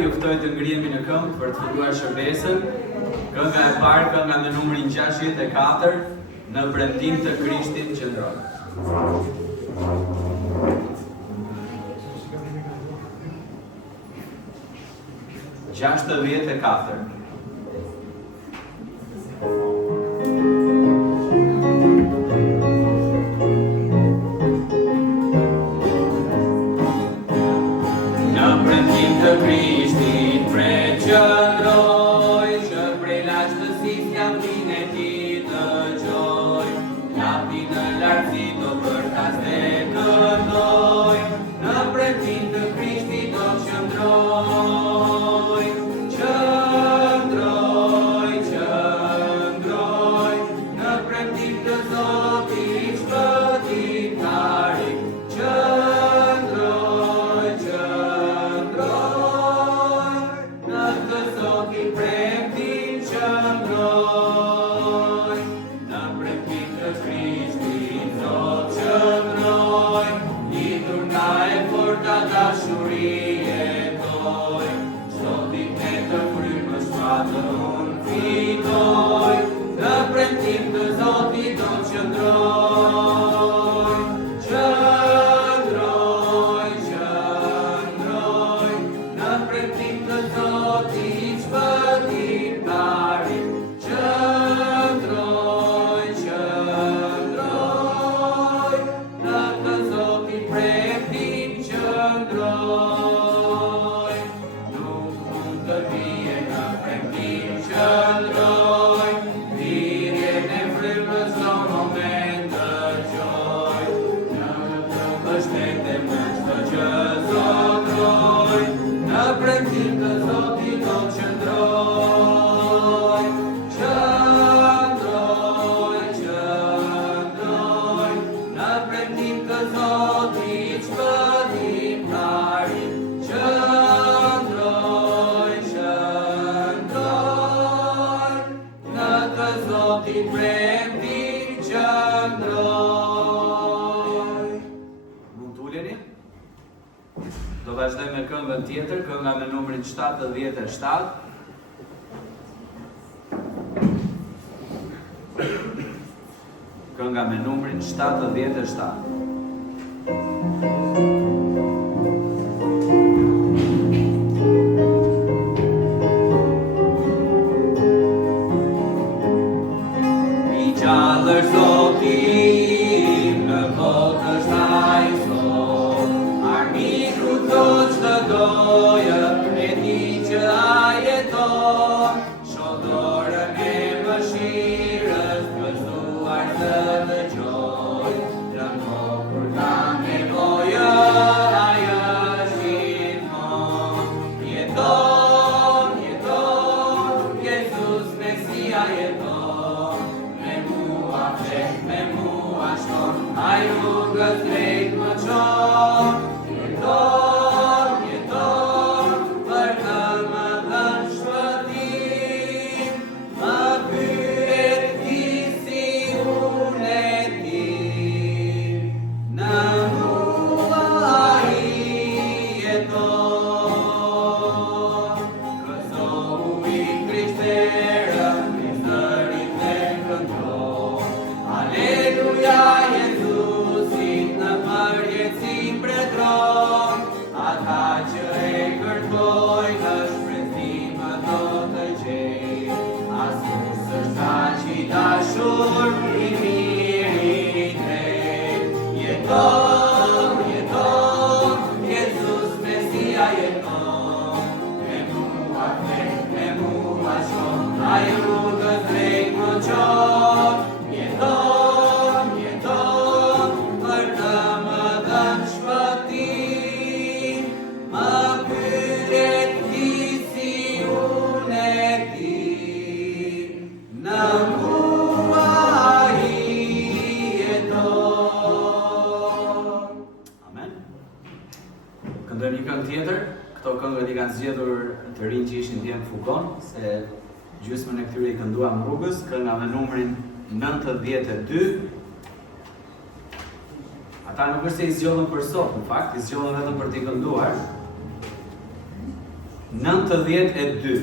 Ju ftoj të ngrihemi në këmbë për të filluar shërbesën. Kënga e parë, kënga me numrin 64, në premtim të Krishtit qëndron. 64. Do vazhdojmë me këngën tjetër, kënga me numrin 77. Kënga me numrin 77. Gjysmën e këtyre I kënduam rrugës, kënga me numrin 92, Ata nuk është se i zgjollën për sot, në fakt, i zgjollën vetëm për t'i kënduar. 92.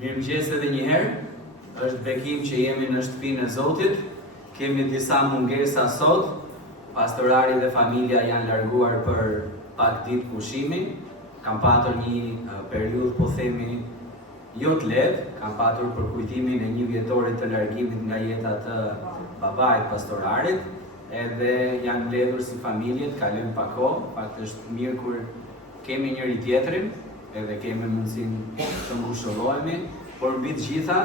Mirëmëngjes edhe një herë, është bekim që jemi në shtëpinë e Zotit, kemi disa mungesa sot, pastorari dhe familja janë larguar për pak ditë pushimi, kam patur një periudhë po themi jo të lehtë, kam patur për kujtimin e 1 vjetorit të largimit nga jeta të babait pastorarit, edhe janë mbledhur si familje të kalojmë pak kohë, fakt është mirë kur kemi njëri tjetrin, edhe kemi mundësinë të ngushëllohemi, por mbi të gjitha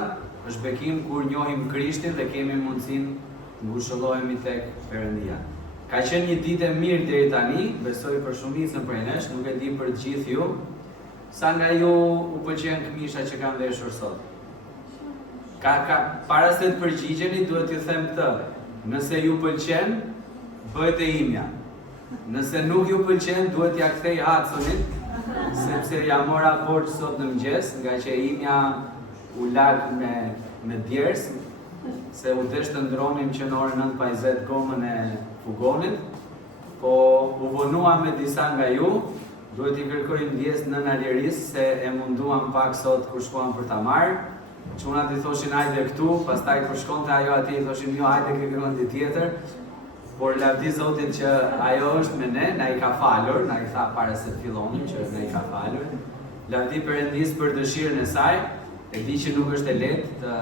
është bekim kur njohim Krishtin dhe kemi mundësinë të ngushëllohemi tek Perëndia. Ka qenë një ditë e mirë deri tani, besoj për shumicën prej nesh, nuk e di për të gjithë ju. Sa nga ju u pëlqen këmisha që kam veshur sot? Para se të përgjigjeni, duhet t'ju them këtë. Nëse ju pëlqen, bëhet e imja. Nëse nuk ju pëlqen, duhet t'ja kthej Hadsonit, sepse ja mora borxh sot në mëngjes, nga që imja u lag me djers, se u desh të ndronim që në orën 9:20 gomën e fugonit, po u vonua me disa nga ju, duhet i kërkoj ndjes në Naleris, se e munduam pak sot kur shkuam për ta marrë, çunat i thoshin hajde këtu, pastaj kur shkonte ajo atje i thoshin jo hajde ke këndi tjetër, por lavdi Zotit që ajo është me ne, na i ka falur, na i tha para se të fillonim që na i ka falur. Lavdi Perëndis për dëshirën e saj, e di që nuk është e lehtë të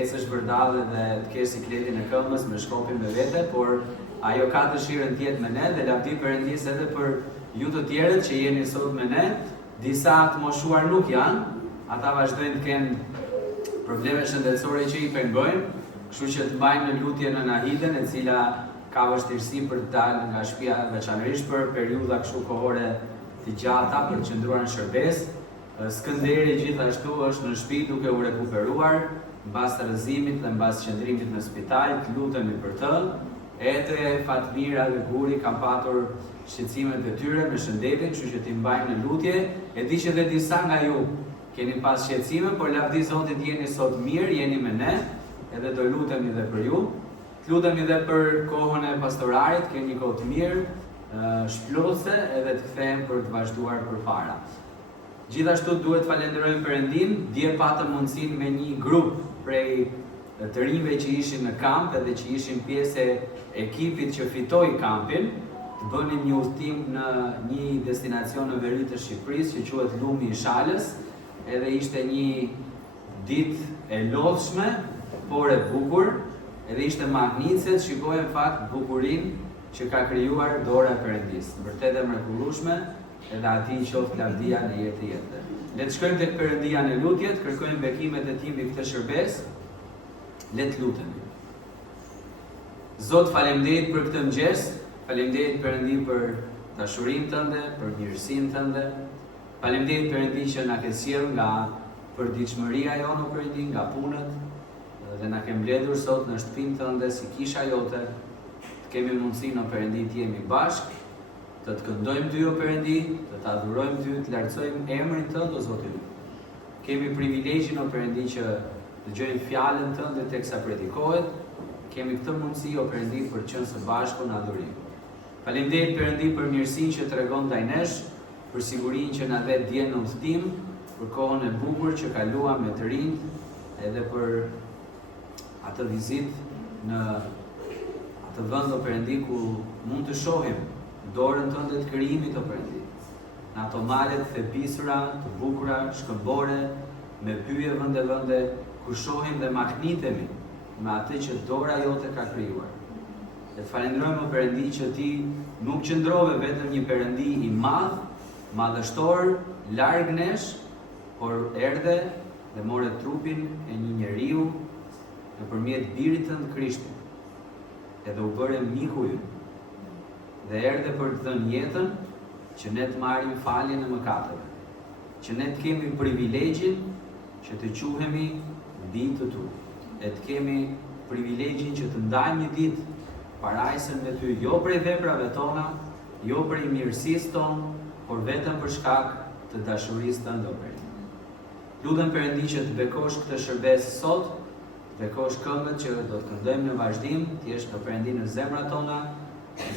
ecësh vërdallë dhe të kesh sikletin e këmbës me shkopin me vete, por ajo ka dëshirën të jetë me ne dhe lavdi Perëndis edhe për ju të tjerët që jeni sot me ne. Disa të moshuar nuk janë, ata vazhdojnë të kenë probleme shëndetësore që i pengojnë, kështu që të mbajnë në lutje në Nahiden, e cila ka vështirësi për të dalë nga shtëpia, veçanërisht për periudha kështu kohore të gjata për të qëndruar në shërbes. Skënderi gjithashtu është në shtëpi duke u rekuperuar mbas rrëzimit dhe mbas qëndrimit në spital, të lutemi për të. Edhe Fatmira dhe Guri kanë patur shqetësimet e tyre me shëndetin, kështu që t'i mbajmë në lutje. E di që dhe disa nga ju keni pas shqetësime, por lavdi Zotit jeni sot mirë, jeni me ne, edhe do lutemi dhe për ju. Lutemi dhe për kohën e pastorarit, keni një kohë të mirë, shplose edhe të kthehen për të vazhduar përpara. Gjithashtu duhet falenderojmë Perëndin, dje patëm mundësinë me një grup prej të rinjve që ishin në kamp edhe që ishin pjesë e ekipit që fitoi kampin, të bënin një udhëtim në një destinacion në veri të Shqipërisë që quhet Lumi i Shalës, edhe ishte një ditë e lodhshme, por e bukur, edhe ishte magnitse të shikojë në fakt bukurinë që ka krijuar dora e Perëndis. Vërtet e mrekullueshme, edhe ati i qoftë lavdia në jetë. Le të shkojmë tek Perëndia në lutjet, kërkojmë bekimet e tij mbi këtë shërbes. Le të lutemi. Zot, faleminderit për këtë mëngjes, faleminderit Perëndi për dashurinë tënde, për mirësinë tënde. Faleminderit Perëndi që na ke sjellë nga përditshmëria jonë, o Perëndi, nga punët, dhe na ke mbledhur sot në shtëpinë tënde si kisha jote. Të kemi mundësinë, o Perëndi, të jemi bashkë, të të këndojmë ty, o Perëndi, të të adhurojmë ty, të lartësojmë emrin tënd, o Zoti. Kemi privilegjin, o Perëndi, që dëgjojmë fjalën tënde teksa predikohet. Kemi këtë mundësi, o Perëndi, për të qenë së bashku në adhurim. Faleminderit Perëndi për mirësinë që tregon ndaj nesh, për sigurinë që na dhe dje në udhëtim, për kohën e bukur që kaluam me të rinjt, edhe për atë vizitë në atë vend, o Perëndi, ku mund të shohim dorën tënde të krijimit, o Perëndi. Në ato malet thebisura, të bukura, shkëmbore, me pyje vende, ku shohim dhe mahnitemi me atë që dora jote ka krijuar. Dhe të falenderojmë, o Perëndi, që ti nuk qëndrove vetëm një Perëndi i madh, madhështor, larg nesh, por erdhe dhe more trupin e një njeriu nëpërmjet birit tënd Krishtit, edhe u bëre miku ynë. Dhe erdhe për të dhënë jetën që ne të marrim faljen e mëkateve, që ne të kemi privilegjin që të quhemi mbi të tu, e të kemi privilegjin që të ndajmë një ditë parajsën me ty, jo prej veprave tona, jo prej mirësisë tonë, por vetëm për shkak të dashurisë tënde, o Perëndi. Lutem Perëndi që të bekosh këtë shërbes sot, të bekosh këngët që do të këndojmë në vazhdim, të jesh, o Perëndi, në zemrat tona.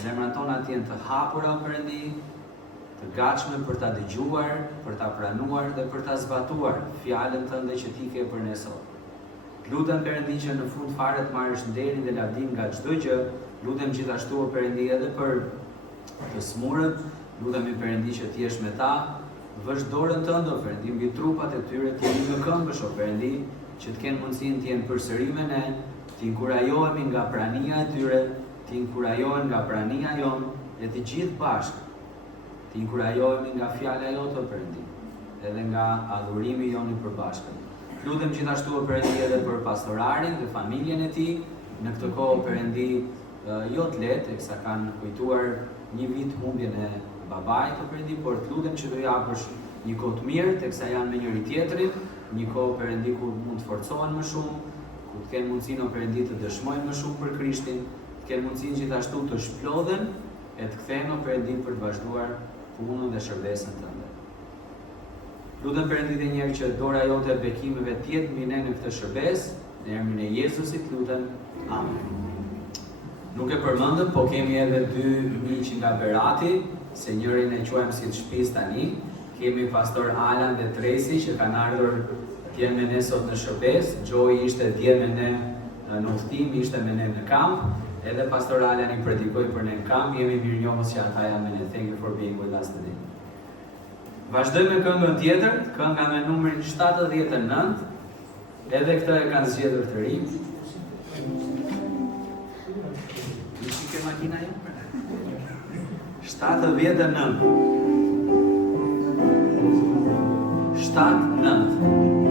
Zemrat tona të jenë të hapura, o Perëndi, të gatshme për ta dëgjuar, për ta pranuar dhe për ta zbatuar fjalën tënde që ti ke për ne sot. Lutem Perëndi që në fund fare të marrësh nderin dhe lavdin nga çdo gjë. Lutem gjithashtu, o Perëndi, edhe për të smurët. Lutemi Perëndi që ti jesh me ta. Vësh dorën tënde, o Perëndi, mbi trupat e tyre, të jemi në këmbësh, o Perëndi, që të kenë mundësinë të jenë përsëri me ne, të inkurajohemi nga prania e tyre, të inkurajohen nga prania jonë, dhe të gjithë bashkë, të inkurajohemi nga fjala jote, o Perëndi, edhe nga adhurimi jonë i përbashkët. Lutem gjithashtu, o Perëndi, edhe për pastorarin dhe familjen e tij, në këtë kohë, o Perëndi, jo të lehtë, teksa kanë kujtuar një vit humbjen e babait, o Perëndi, por të lutem që do japësh një kohë të mirë, teksa janë me njëri tjetrin, një kohë, Perëndi, ku mund të forcohen më shumë, ku të kenë mundësinë, o Perëndi, të dëshmojnë më shumë për Krishtin, të kenë mundësinë gjithashtu të shplodhen e të kthehen, o Perëndi, për të vazhduar punën dhe shërbesën tënde. Lutem Perëndi edhe një herë që dora jote e bekimeve të jetë mbi ne në këtë shërbes, në emrin e Jezusit lutem. Amen. Nuk e përmendëm, po kemi edhe dy miq nga Berati, se njërin e quajmë si të shtëpisë tani. Kemi pastor Alan dhe Tracy që kanë ardhur të jenë me ne sot në shërbes. Joey ishte dje me ne në udhëtim, ishte me ne në kamp. Edhe pastor Alan i predikoi për ne në kamp. Jemi mirënjohës që ata janë me ne. Thank you for being with us today. Vazhdojmë me këngën tjetër, kënga me numrin 79. Edhe këtë e kanë zgjedhur të rinj. Ishte ke makina jote? 79. 7-9. Amen.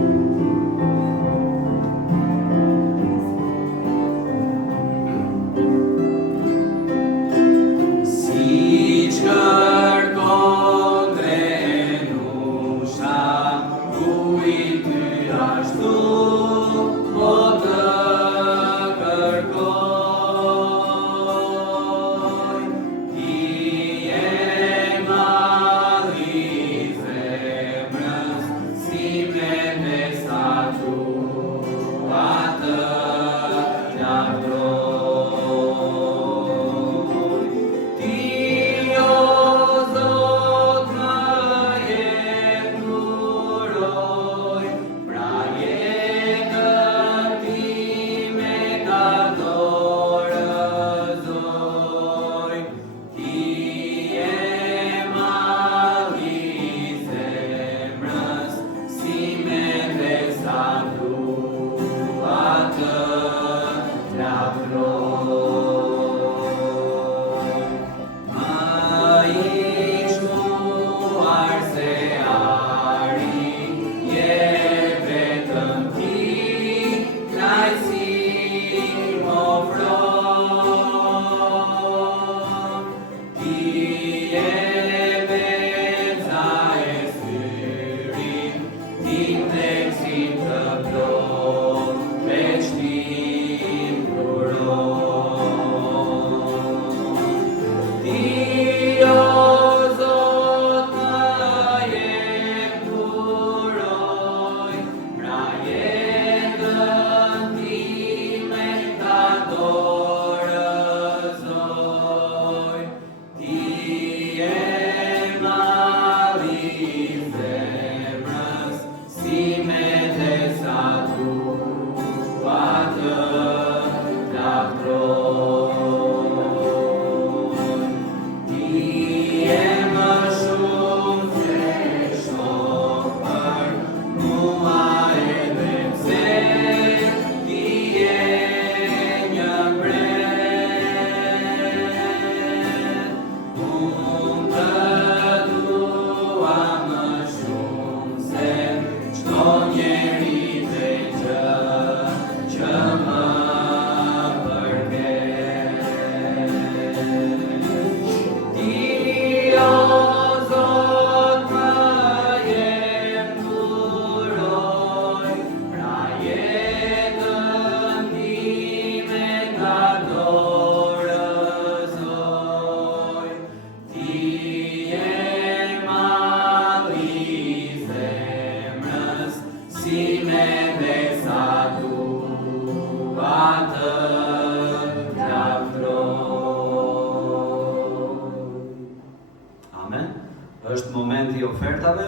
Është momenti I ofertave.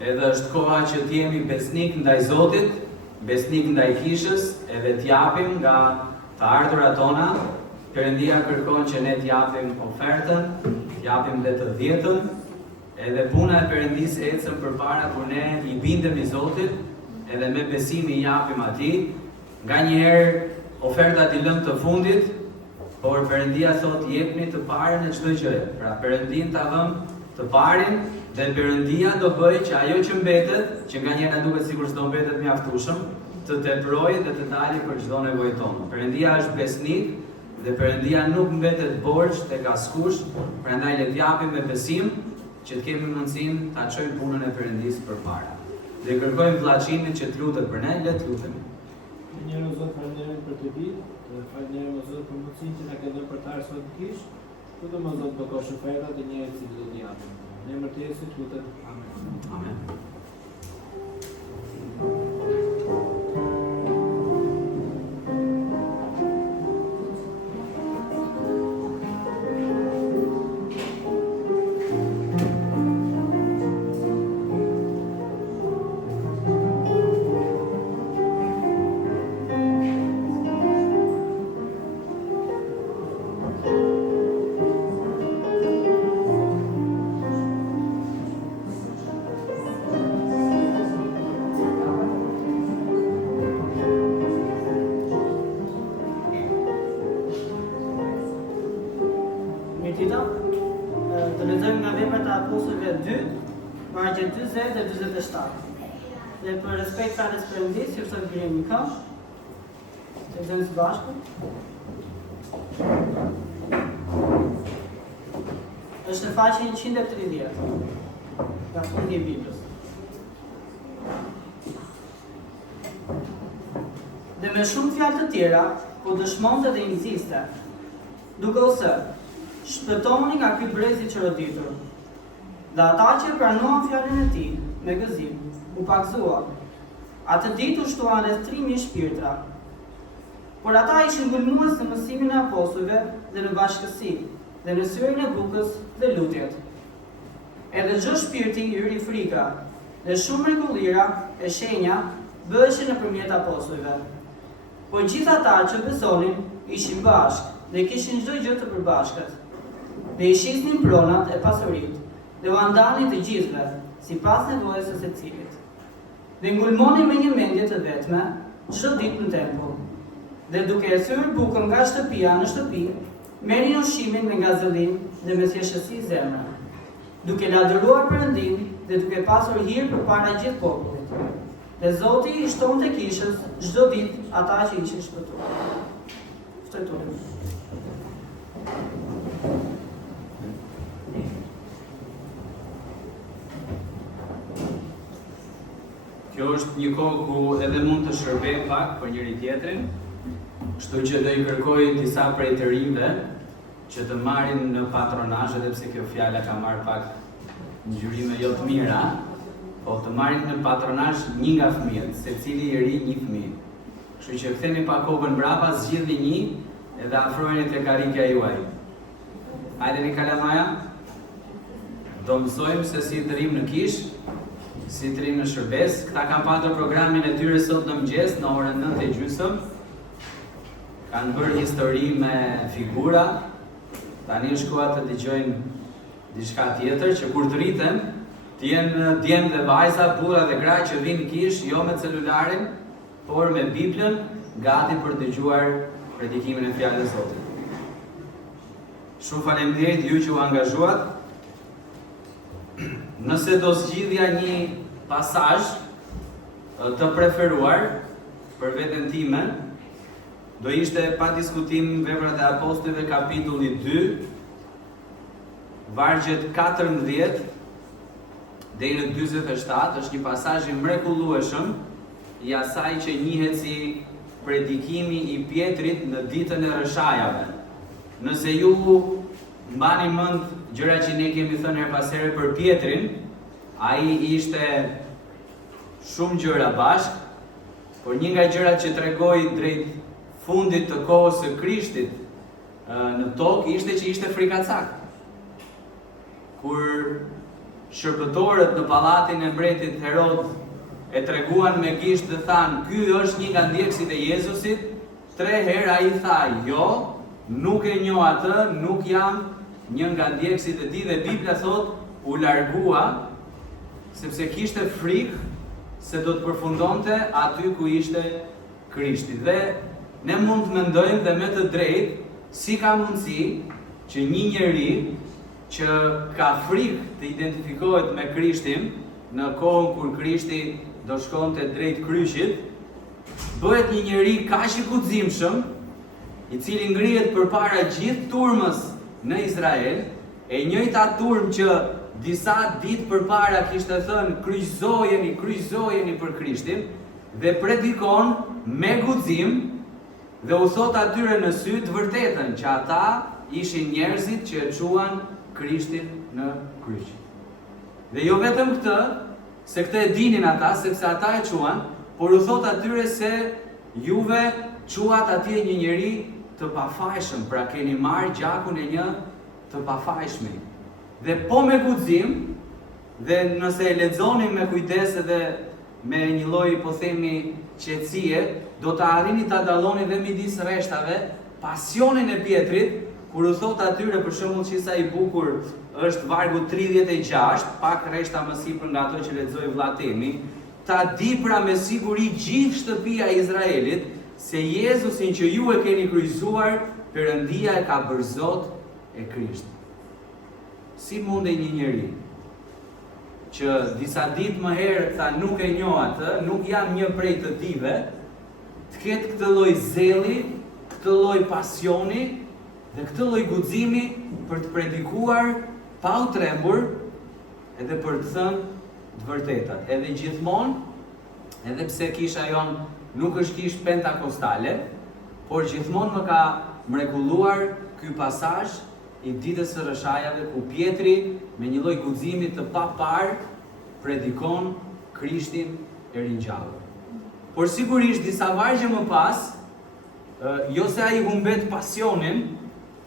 Edhe është koha që t'jemi besnik ndaj Zotit, besnik ndaj kishës, edhe t'japim nga të ardhurat tona. Perëndia kërkon që ne t'japim ofertën, t'japim dhe të dhjetën, edhe puna e Perëndisë ecën përpara kur ne I bindemi Zotit, edhe me besim I japim atij. Nganjëherë ofertat I lëm të fundit, por Perëndia thot jepni të parën e çdo gjëje. Pra Perëndin ta vëm të parin dhe Perëndia do bëj që ajo që mbetet, që nganjëherë na duket sikur s'do mbetet mjaftueshëm, të teprojë dhe të dalë për çdo nevojë tonë. Perëndia është besnik dhe Perëndia nuk mbetet borxh tek askush, prandaj le t'japim me besim që të kemi mundësinë ta çojmë punën e Perëndisë përpara. Dhe kërkojmë vllaçimin që të lutet për ne, le të lutemi. Njërë Zot falenderojmë për të ditë, dhe falenderojmë Zot për mundësinë që na ke dhënë për të ardhur sot në kishë, lutem Zot të kosh ofertat e njerëzit që do t'i japim. Në emër të Jezusit lutem. Amen. Amen. Të lexojmë nga Veprat e Apostujve 2, vargjet 40 dhe 47. Dhe për respekt për Perëndisë, ju ftoj të një këngë. Të lexojmë së bashku. Është në faqen 130. Nga fundi I Biblës. Dhe me shumë fjalë të tjera, po dëshmonte dhe insiste, duke u thënë: shpëtoni nga ky brez I çoroditur. Dhe ata që pranuan fjalën e tij me gëzim, u pakzuan. Atë ditë u shtuan rreth 3000 shpirtra. Por ata ishin ngulmuar në mësimin e apostujve dhe në bashkësi, dhe në syrin e bukës dhe lutjet. Edhe çdo shpirti I hyri frika, dhe shumë rregullira e shenja bëheshin nëpërmjet apostujve. Por gjithë ata që besonin ishin bashkë dhe kishin çdo gjë të përbashkët. Dhe I shisnin pronat e pasurit, dhe u andanin të gjithëve, sipas nevojës së secilit. Dhe ngulmonin me një mendje të vetme, çdo ditë në tempull. Dhe duke e thyrë bukën nga shtëpia në shtëpi, merrin ushqimin me ngazëllim dhe me thjeshtësi zemre, duke lavdëruar Perëndin dhe duke pasur hir përpara gjithë popullit. Dhe Zoti I shtonte kishës çdo ditë ata që ishin shpëtuar. të turim. Kjo është një kohë ku edhe mund të shërbejmë pak për njëri tjetrin, kështu që do i kërkoj disa prej të rinjve që të marrin në patronazh, edhe pse kjo fjala ka marrë pak ngjyrime jo të mira, po të marrin në patronazh një nga fëmijët, secili i ri një fëmijë. Kështu që ktheni pak kokën mbrapa, zgjidhni një edhe afrojeni tek karrika juaj. Hajde Kalamaja. Do mësojmë se si të rrim në kish, si të rrim në shërbes. Këta kanë patur programin e tyre sot në mëngjes në orën 9:30. Kanë bërë histori me figura. Tani është koha të dëgjojnë diçka tjetër që kur të rriten, të jenë djemë dhe vajza, burra dhe gra që vinë kish, jo me celularin, por me Biblën, gati për të dëgjuar predikimin e fjalës së Zotit. Shumë faleminderit ju që u angazhuat. Nëse do zgjidhja një pasazh të preferuar për veten time, do ishte pa diskutim Veprat e Apostujve kapitulli 2, vargjet 14 deri në 47, është një pasazh i mrekullueshëm i asaj që njihet si predikimi i Pjetrit në ditën e rëshajave. Nëse ju mbani mend gjëra që ne kemi thënë her pas here për Pjetrin, ai ishte shumë gjëra bashk, por një nga gjërat që tregoi drejt fundit të kohës së Krishtit në tokë ishte që ishte frikacak. Kur shërbëtorët në pallatin e mbretit Herod e treguan me gisht dhe thanë, ky është një nga ndjekësit e Jezusit, 3 herë ai tha, jo, nuk e njoh atë, nuk jam një nga ndjekësit e tij, dhe Bibla thot u largua sepse kishte frikë se do të përfundonte aty ku ishte Krishti. Dhe ne mund të mendojmë dhe me të drejtë si ka mundësi që një njeri që ka frikë të identifikohet me Krishtin në kohën kur Krishti do shkonte drejt kryqit, bëhet një njeri kaq i guximshëm, i cili ngrihet përpara gjithë turmës në Izrael, e njëjta turmë që disa ditë përpara kishte thënë kryqëzojeni për Krishtin, dhe predikon me guxim dhe u thot atyre në sy të vërtetën që ata ishin njerëzit që e quan Krishtin në kryq. Dhe jo vetëm këtë, se këtë e dinin ata, sepse ata e quan, por u thot atyre se juve quat atje një njeri të pafajshëm, pra keni marrë gjakun e një të pafajshmi. Dhe po me guxim, dhe nëse e lexoni me kujdes dhe me një lloj, po themi, qetësie, do të arrini ta dalloni dhe midis rreshtave pasionin e Pjetrit, kur u thot atyre, për shembull, që sa i bukur është vargu 36, pak rreshta më sipër nga ato që lexoi vllatemi, ta di pra me siguri gjithë shtëpia e Izraelit se Jezusin që ju e keni kryqëzuar, Perëndia e ka bërë Zot e Krisht. Si mundej një njeri që disa ditë më herë tha nuk e njoh atë, nuk jam një prej të tive, të ketë këtë lloj zelli, këtë lloj pasioni dhe këtë lloj guximi për të predikuar pa u trembur edhe për të thënë të vërtetat. Edhe gjithmonë, edhe pse kisha jon nuk është kish pentakostale, por gjithmonë më ka mrekulluar ky pasazh i ditës së rëshajave ku Pjetri me një lloj guximi të papar predikon Krishtin e ringjallur. Por sigurisht disa vargje më pas, jo se ai humbet pasionin,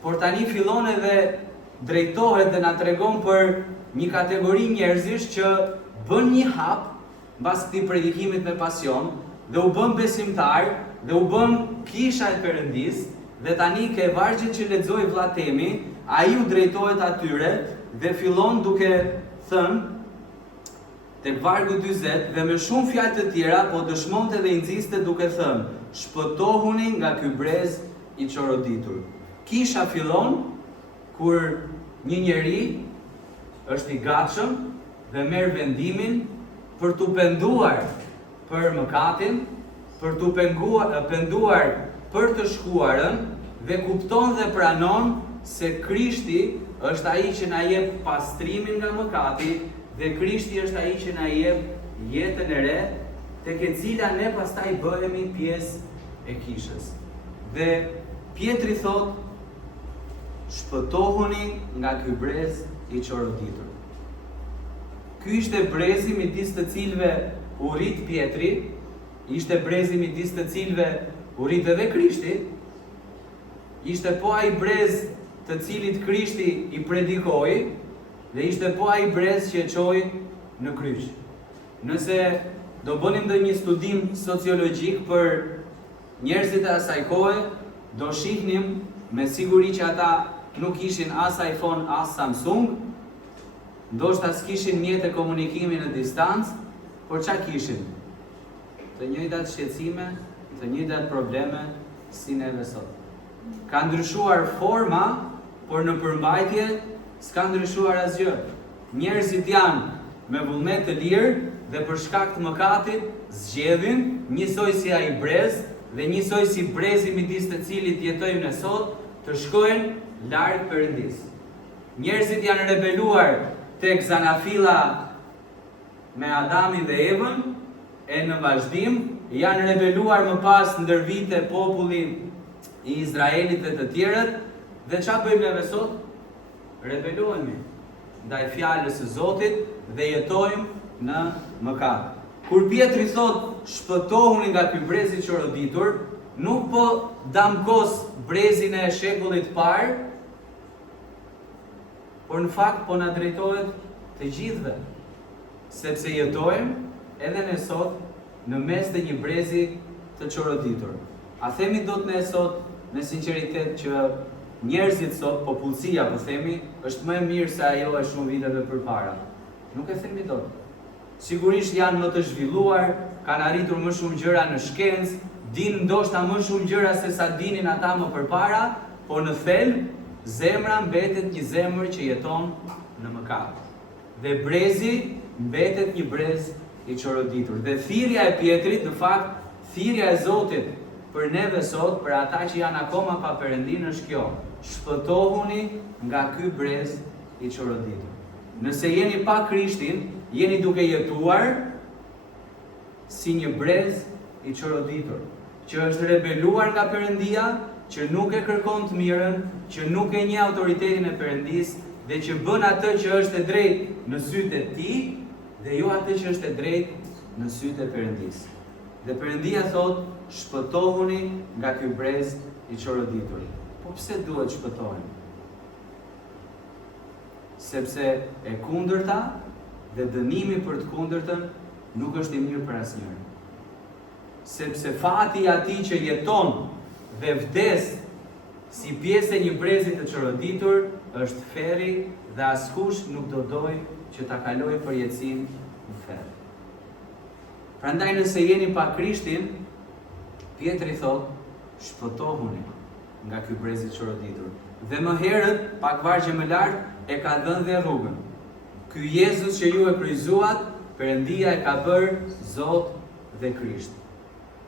por tani fillon edhe drejtohet dhe na tregon për një kategori njerëzish që bën një hap mbas këtij predikimit me pasion dhe u bën besimtar dhe u bën kisha e Perëndis, dhe tani ke vargjet që lexoi vllatemi, ai u drejtohet atyre dhe fillon duke thënë tek vargu 40, dhe me shumë fjalë të tjera po dëshmonte dhe i nxiste duke thënë, shpëtohuni nga ky brez i çoroditur. Kisha fillon kur një njeri është i gatshëm dhe merr vendimin për t'u penduar për mëkatin, për t'u penduar për të shkuarën dhe kupton dhe pranon se Krishti është ai që na jep pastrimin nga mëkati dhe Krishti është ai që na jep jetën e re, tek e cila ne pastaj bëhemi pjesë e kishës. Dhe Pietri thot, shpëtohuni nga ky brez i çoroditur. Ky ishte brezi midis të cilëve u rit Pietri, ishte brezi midis të cilëve u rit edhe Krishti, ishte po ai brez të cilit Krishti i predikoi dhe ishte po ai brez që e çoi në kryq. Nëse do bënim dhe një studim sociologjik për njerëzit e asaj kohe, do shihnim me siguri që ata nuk ishin as iPhone, as Samsung, ndoshta s'kishin mjete komunikimi në distancë, por ç'a kishin? Të njëjtat shqetësime, të njëjtat probleme si neve sot. Ka ndryshuar forma, por në përmbajtje s'ka ndryshuar asgjë. Njerëzit janë me vullnet të lirë dhe për shkak të mëkatit zgjedhin njësoj si ai brez dhe njësoj si brezi midis të cilit jetojmë ne sot, të shkojnë larg Perëndis. Njerëzit janë rebeluar tek zanafilla me Adamin dhe Evën, e në vazhdim janë rebeluar më pas ndër vite populli i Izraelit dhe të tjerët, dhe ç'a bëjmë neve sot? Rebelohemi ndaj fjalës së Zotit dhe jetojmë në mëkat. Kur Pietri thot shpëtohuni nga ky brez i çoroditur, nuk po damkos brezin e shekullit parë, por në fakt po na drejtohet të gjithëve, sepse jetojmë edhe ne sot në mes të një brezi të çoroditur. A themi dot ne sot me sinqeritet që njerëzit sot, popullsia po themi, është më e mirë se ajo e shumë viteve përpara? Nuk e themi dot. Sigurisht janë më të zhvilluar, kanë arritur më shumë gjëra në shkencë, dinë ndoshta më shumë gjëra se sa dinin ata më përpara, por në thelb zemra mbetet një zemër që jeton në mëkat. Dhe brezi mbetet një brez i çoroditur. Dhe thirrja e Pietrit, në fakt, thirrja e Zotit për neve sot, për ata që janë akoma pa Perëndin, është kjo: shpëtohuni nga ky brez i çoroditur. Nëse jeni pa Krishtin, jeni duke jetuar si një brez i çoroditur, që është rebeluar nga Perëndia, që nuk e kërkon të mirën, që nuk e njeh autoritetin e Perëndis dhe që bën atë që është e drejtë në sytë e tij dhe jo atë që është e drejtë në sytë e Perëndis. Dhe Perëndia thot, shpëtohuni nga ky brez i çoroditur. Po pse duhet shpëtohemi? Sepse e kundërta dhe dënimi për të kundërtën nuk është i mirë për asnjërin. Sepse fati i atij që jeton dhe vdes si pjesë e një brezi të çoroditur është ferri dhe askush nuk do doj që ta kaloj përjetësinë në ferr. Prandaj nëse jeni pa Krishtin, Pietri thot, shpëtohuni nga ky brez i çoroditur. Dhe më herët, pak vargje më lart, e ka dhënë dhe rrugën. Ky Jezus që ju e kryqëzuat, Perëndia e ka bërë Zot dhe Krisht.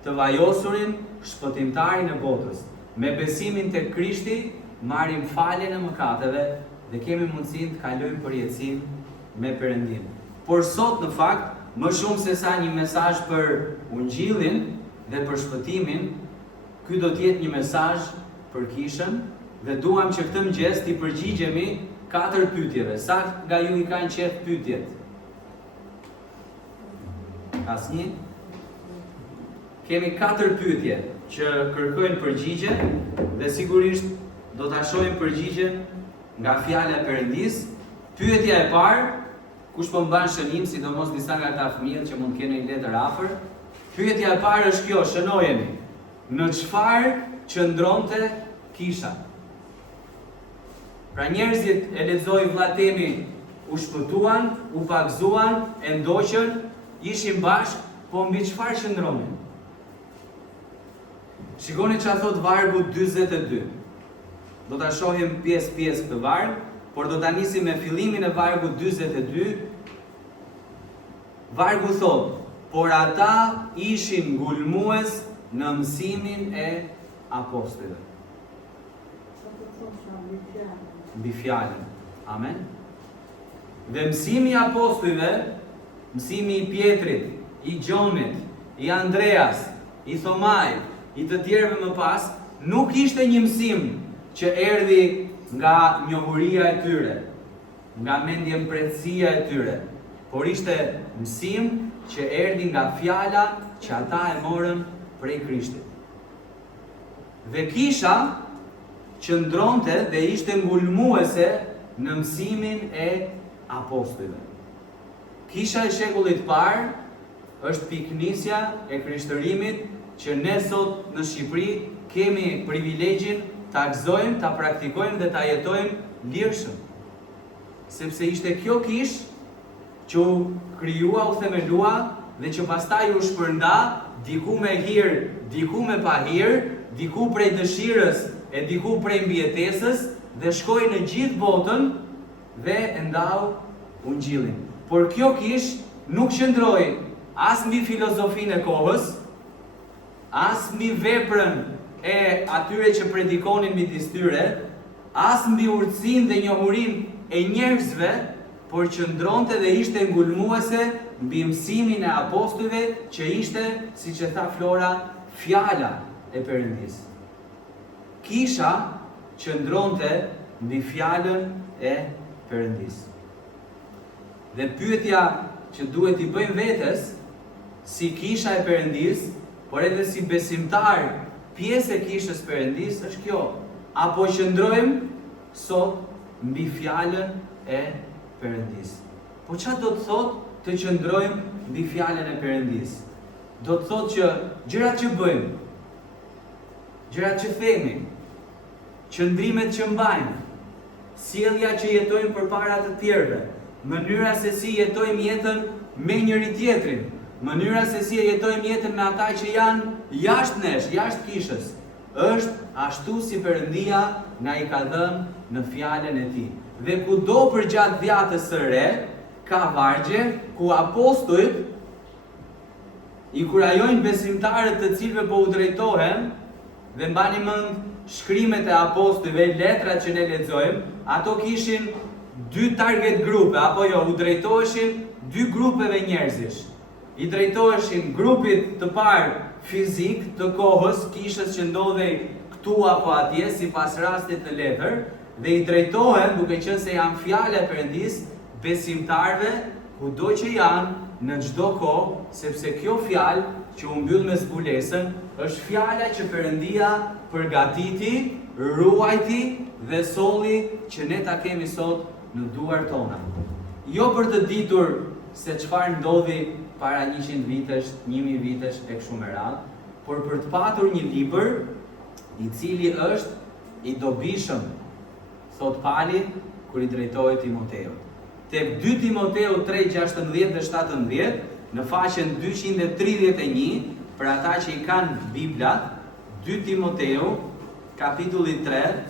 Të vajosurin shpëtimtarin e botës. Me besimin tek Krishti, marrim faljen e mëkateve dhe kemi mundësinë të kalojmë përjetësinë me Perëndin. Por sot në fakt, më shumë se sa një mesazh për ungjillin dhe për shpëtimin, ky do të jetë një mesazh për kishën dhe duam që këtë mëngjes t'i përgjigjemi 4 pyetjeve. Sa nga ju i kanë qef pyetjet? Asnjë? Kemi 4 pyetje që kërkojnë përgjigje dhe sigurisht do ta shohim përgjigjen nga fjala e Perëndis. Pyetja e parë, kush po mban shënim, sidomos disa nga ata fëmijët që mund të kenë një letër afër. Pyetja e parë është kjo, shënojeni. Në çfarë qëndronte kisha? Pra njerëzit, e lexoi vllatemi, u shpëtuan, u pagzuan, e ndoqën, ishin bashkë, po mbi çfarë qëndronin? Shikoni çfarë thot vargu 42. Do ta shohim pjesë këtë varg, por do ta nisim me fillimin e vargut 42. Vargu thot, por ata ishin ngulmues në mësimin e apostujve. Mbi fjalën. Amen. Dhe mësimi i apostujve, mësimi i Pjetrit, i Gjonit, i Andreas, i Thomait, i të tjerëve më pas, nuk ishte një mësim që erdhi nga njohuria e tyre, nga mendjempretësia e tyre, por ishte mësim që erdhi nga fjala që ata e morën prej Krishtit. Dhe kisha qëndronte dhe ishte ngulmuese në mësimin e apostujve. Kisha e shekullit parë është piknisja e krishtërimit që ne sot në Shqipëri kemi privilegjin ta gëzojmë, ta praktikojmë dhe ta jetojmë lirshëm. Sepse ishte kjo kish që u krijua, u themelua dhe që pastaj u shpërnda diku me hir, diku me pa hir, diku prej dëshirës e diku prej mbijetesës dhe shkoi në gjithë botën dhe e ndau ungjillin. Por kjo kish nuk qëndroi as mbi filozofinë e kohës, as mbi veprën e atyre që predikonin midis tyre, as mbi urtësinë dhe njohurinë e njerëzve, por qëndronte dhe ishte ngulmuese mbi mësimin e apostujve që ishte, siç e tha Flora, fjala e Perëndis. Kisha qëndronte mbi fjalën e Perëndis. Dhe pyetja që duhet i bëjmë vetes, si kisha e Perëndis, por edhe si besimtar pjesë e kishës Perëndis, është kjo: apo qëndrojmë sot mbi fjalën e Perëndis. Po çfarë do të thotë të qëndrojmë mbi fjalën e Perëndis? Do të thotë që gjërat që bëjmë, gjërat që themi, qëndrimet që mbajmë, sjellja që jetojmë përpara të tjerëve, mënyra se si jetojmë jetën me njëri tjetrin, mënyra se si jetojmë jetën me ata që janë jashtë nesh, jashtë kishës, është ashtu si Perëndia na i ka dhënë në fjalën e Tij. Dhe kudo përgjatë vjatës së re, ka vargje ku apostujt i kurajojnë besimtarët të cilëve po u drejtohen, dhe mbani mend shkrimet e apostujve, letrat që ne lexojmë, ato kishin dy target grupe, apo jo, u drejtoheshin dy grupeve njerëzish. I drejtoheshin grupit të parë fizik të kohës, kishës që ndodhej këtu apo atje, sipas rastit të letër, dhe i drejtohen, duke qenë se janë fjalë e Perëndis, besimtarve kudo që janë, në çdo kohë, sepse kjo fjalë që u mbyll me zbulesën është fjala që Perëndia përgatiti, ruajti dhe solli që ne ta kemi sot në duart tona. Jo për të ditur se çfarë ndodhi para 100 vitesh, 1000 vitesh e kështu me radhë, por për të patur një libër i cili është i dobishëm, thot Pali kur i drejtohet Timoteut. Tek 2 Timoteu 3:16 dhe 17, në faqen 231, për ata që i kanë Biblat, 2 Timoteu, kapitulli 3,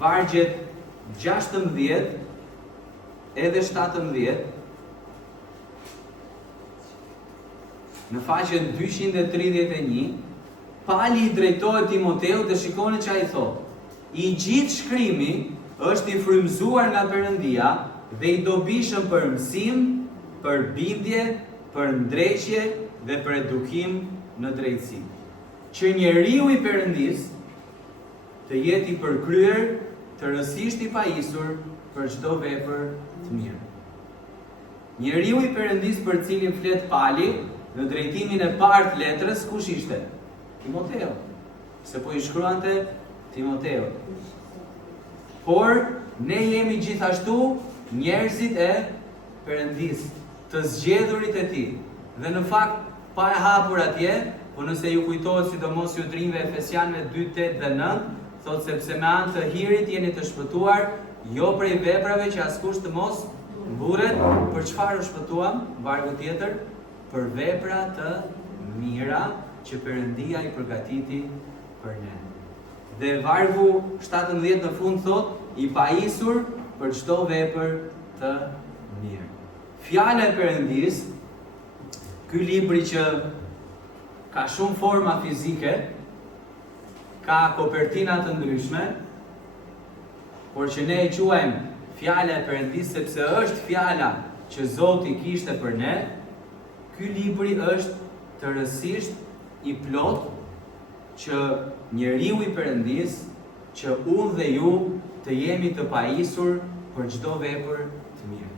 vargjet 16 edhe 17, në faqen 231, Pali i drejtohet Timoteut dhe shikoni çfarë i thotë. I gjithë shkrimi është i frymëzuar nga Perëndia dhe i dobishëm për mësim, për bindje, për ndreqje dhe për edukim në drejtësi. Që njeriu i Perëndis të jetë i përkryer, të rësisht i pajisur për çdo vepër të mirë. Njeriu i Perëndis për cilin flet Pali në drejtimin e parë të letrës, kush ishte? Timoteu. Se po i shkruante Timoteu. Por ne jemi gjithashtu njerëzit e Perëndis, të zgjedhurit e Tij. Dhe në fakt pa e hapur atje, po nëse ju kujtohet sidomos ju trinjve Efesianëve 2:8 dhe 9, thotë sepse me anë të hirit jeni të shpëtuar, jo prej veprave që askush të mos mburret. Për çfarë u shpëtuam? Vargu tjetër, për vepra të mira që Perëndia i përgatiti për ne. Dhe vargu 17 në fund thot, i pajisur për çdo vepër të mirë. Fjala e Perëndis, ky libri që ka shumë forma fizike, ka kopertina të ndryshme, por që ne e quajmë fjala e Perëndisë sepse është fjala që Zoti kishte për ne, ky libri është tërësisht i plot që njeriu i Perëndisë, që unë dhe ju të jemi të pajisur për çdo vepër të mirë.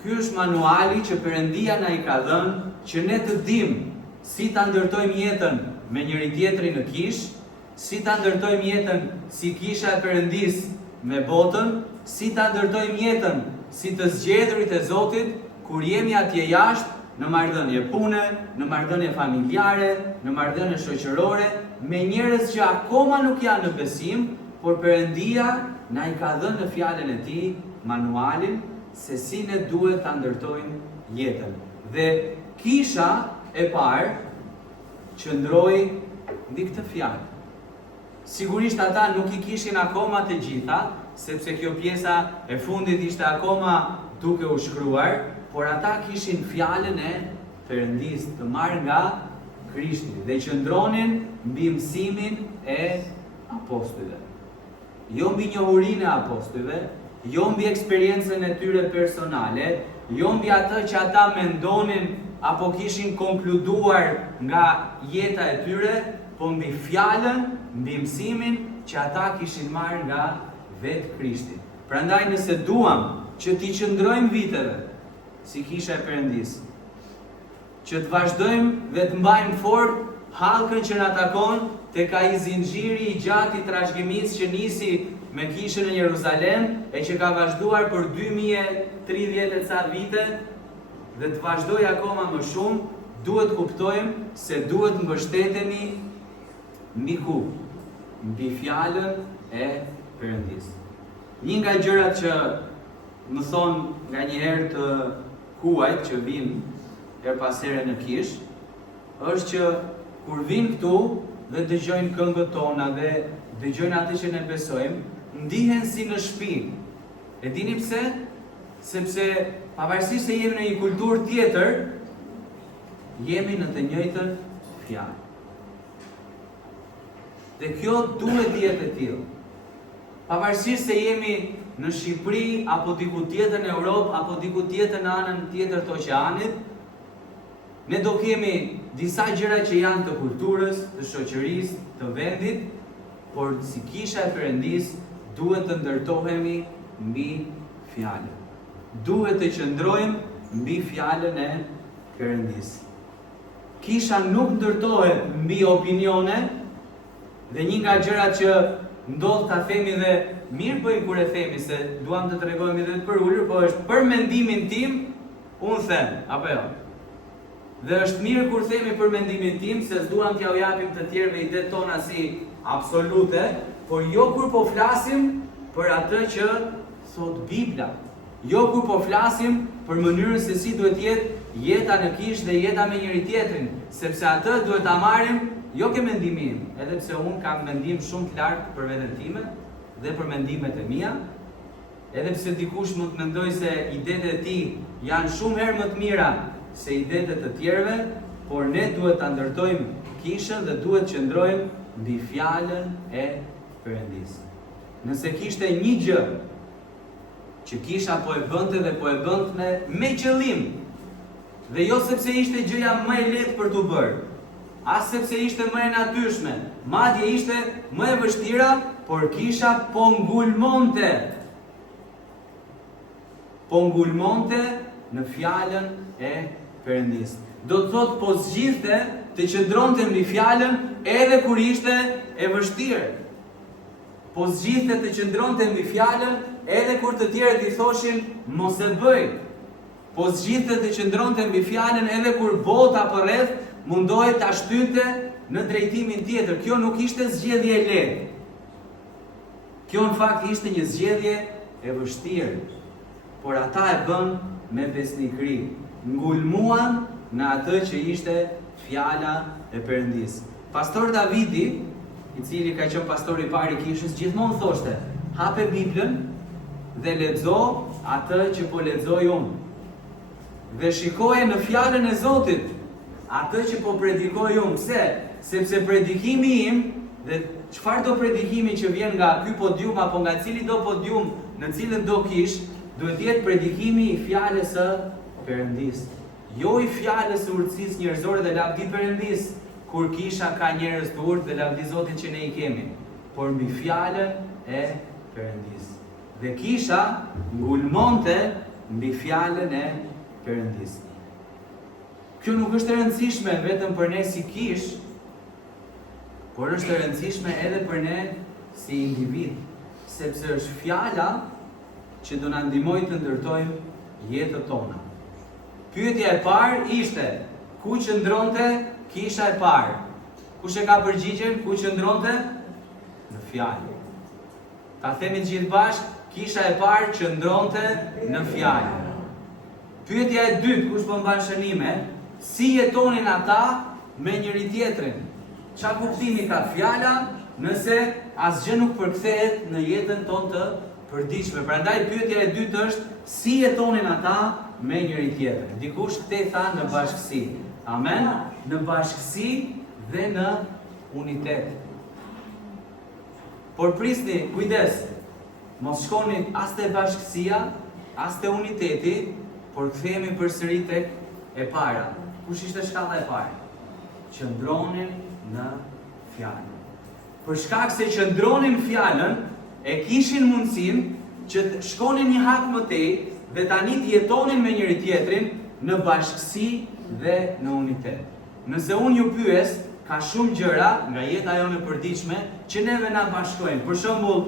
Ky është manuali që Perëndia na i ka dhënë që ne të dimë si ta ndërtojmë jetën me njëri tjetrin në kishë, si ta ndërtojmë jetën si kisha e Perëndisë me botën, si ta ndërtojmë jetën si të zgjedhurit e Zotit kur jemi atje jashtë në marrëdhënie pune, në marrëdhënie familjare, në marrëdhënie shoqërore, me njerëz që akoma nuk janë në besim, por Perëndia na i ka dhënë në fjalën e tij manualin se si ne duhet ta ndërtojmë jetën. Dhe kisha e parë qëndroi mbi këtë fjalë. Sigurisht ata nuk i kishin akoma të gjitha, sepse kjo pjesa e fundit ishte akoma duke u shkruar, por ata kishin fjalën e Perëndisë të marrë nga Krishti dhe qëndronin mbi mësimin e apostujve. Jo mbi njohurinë e apostujve, jo mbi eksperiencën e tyre personale, jo mbi atë që ata mendonin apo kishin konkluduar nga jeta e tyre, po mbi fjalën, mbi mësimin që ata kishin marrë nga vetë Krishti. Prandaj nëse duam që t'i qëndrojmë viteve si kisha e Perëndisë, që të vazhdojmë dhe të mbajmë fort hallkën që na takon tek ai zinxhiri i gjatë i trashëgimisë që nisi me kishën në Jeruzalem e që ka vazhduar për 2030 e ca vite dhe të vazhdoj akoma më shumë, duhet kuptojmë se duhet mbështetemi mbi ku? Mbi fjalën e Perëndisë. Një nga gjërat që më thonë nga një herë të huajt që vinë her pas here në kish, është që kur vinë këtu dhe dëgjojnë këngët tona dhe dëgjojnë atë që ne besojmë, ndihen si në shtëpi. E dini pse? Sepse pavarësisht se jemi në një kulturë tjetër, jemi në të njëjtën fjalë. Dhe kjo duhet të jetë e tillë. Pavarësisht se jemi në Shqipëri apo diku tjetër në Europë apo diku tjetër në anën tjetër të oqeanit, ne do kemi disa gjëra që janë të kulturës, të shoqërisë, të vendit, por si kisha e Perëndisë duhet të ndërtohemi mbi fjalën. Duhet të qëndrojmë mbi fjalën e Perëndisë. Kisha nuk ndërtohet mbi opinione, dhe një nga gjërat që ndodh ta themi dhe mirë bëjmë kur e themi se duam të tregojmë edhe për ulur, po është për mendimin tim, unë them, apo jo. Dhe është mirë kur themi për mendimin tim, se s'duam t'ja u japim të tjerëve idetë tona si absolute, por jo kur po flasim për atë që thot Bibla. Jo kur po flasim për mënyrën se si duhet jetë jeta në kishë dhe jeta me njëri tjetrin, sepse atë duhet ta marrim jo ke mendimin, edhe pse unë kam mendim shumë të lartë për veten time dhe për mendimet e mia, edhe pse dikush mund të mendojë se idetë e tij janë shumë herë më të mira se idetë të tjerëve, por ne duhet ta ndërtojmë kishën dhe duhet të qëndrojmë mbi fjalën e Perëndisë. Nëse kishte një gjë që kisha po e bënte dhe po e bënte me qëllim, dhe jo sepse ishte gjëja më e lehtë për t'u bërë, as sepse ishte më e natyrshme, madje ishte më e vështira, por kisha po ngulmonte. Po ngulmonte në fjalën e Perëndisë. Do të thotë po zgjidhte të qëndronte mbi fjalën edhe kur ishte e vështirë. Po zgjidhte të qëndronte mbi fjalën edhe kur të tjerët i thoshin mos e bëj. Po zgjidhte të qëndronte mbi fjalën edhe kur bota përreth mundohet ta shtynte në drejtimin tjetër. Kjo nuk ishte zgjedhje e lehtë. Kjo në fakt ishte një zgjedhje e vështirë. Por ata e bën me besnikëri. Ngulmuan në atë që ishte fjala e Perëndisë. Pastor Davidi, i cili ka qenë pastori i parë i kishës, gjithmonë thoshte: "Hape Biblën dhe lexo atë që po lexoj unë. Dhe shikoje në fjalën e Zotit atë që po predikoj unë." Pse? Sepse predikimi im Dhe çfarë do predikimi që vjen nga ky podium apo nga cili do podium në cilën do kish, duhet jetë predikimi i fjalës së Perëndis. Jo i fjalës së urtësisë njerëzore dhe lavdi Perëndis, kur kisha ka njerëz të urtë dhe lavdi Zotit që ne i kemi, por mbi fjalën e Perëndis. Dhe kisha ngulmonte mbi fjalën e Perëndis. Kjo nuk është e rëndësishme vetëm për ne si kish, por është e rëndësishme edhe për ne si individ, sepse është fjala që do na ndihmojë të ndërtojmë jetën tona. Pyetja e parë ishte, ku qëndronte kisha e parë? Kush e ka përgjigjen? Ku qëndronte? Në fjalë. Ta themi të gjithë bashkë, kisha e parë qëndronte në fjalë. Pyetja e dytë, kush po mban shënime, si jetonin ata me njëri tjetrin? Çfarë kuptimi ka fjala nëse asgjë nuk përkthehet në jetën tonë të përditshme? Prandaj pyetja e dytë është, si jetonin ata me njëri tjetrin? Dikush kthej tha në bashkësi. Amen? Në bashkësi dhe në unitet. Por prisni, kujdes, mos shkoni as te bashkësia, as te uniteti, por kthehemi përsëri tek e para. Kush ishte shkalla e parë? Qëndronin në fjalën. Për shkak se qëndronin në fjalën, e kishin mundësinë që të shkonin një hak më tej dhe tani të jetonin me njëri tjetrin në bashkësi dhe në unitet. Nëse unë ju pyes, ka shumë gjëra nga jeta jonë e përditshme që neve na bashkojnë. Për shembull,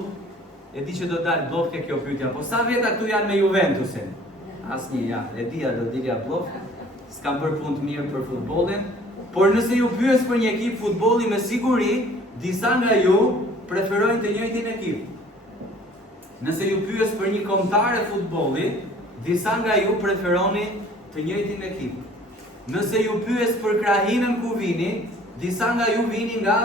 e di që do dalë bllofke kjo pyetja, po sa veta këtu janë me Juventusin? Asnjë janë. E dia do dilja bllofke. S'kam bërë punë të mirë për futbollin, por nëse ju pyes për një ekip futbolli, me siguri disa nga ju preferojnë të njëjtin ekip. Nëse ju pyes për një kombëtar e futbolli, disa nga ju preferoni të njëjtin ekip. Nëse ju pyes për krahinën ku vini, disa nga ju vini nga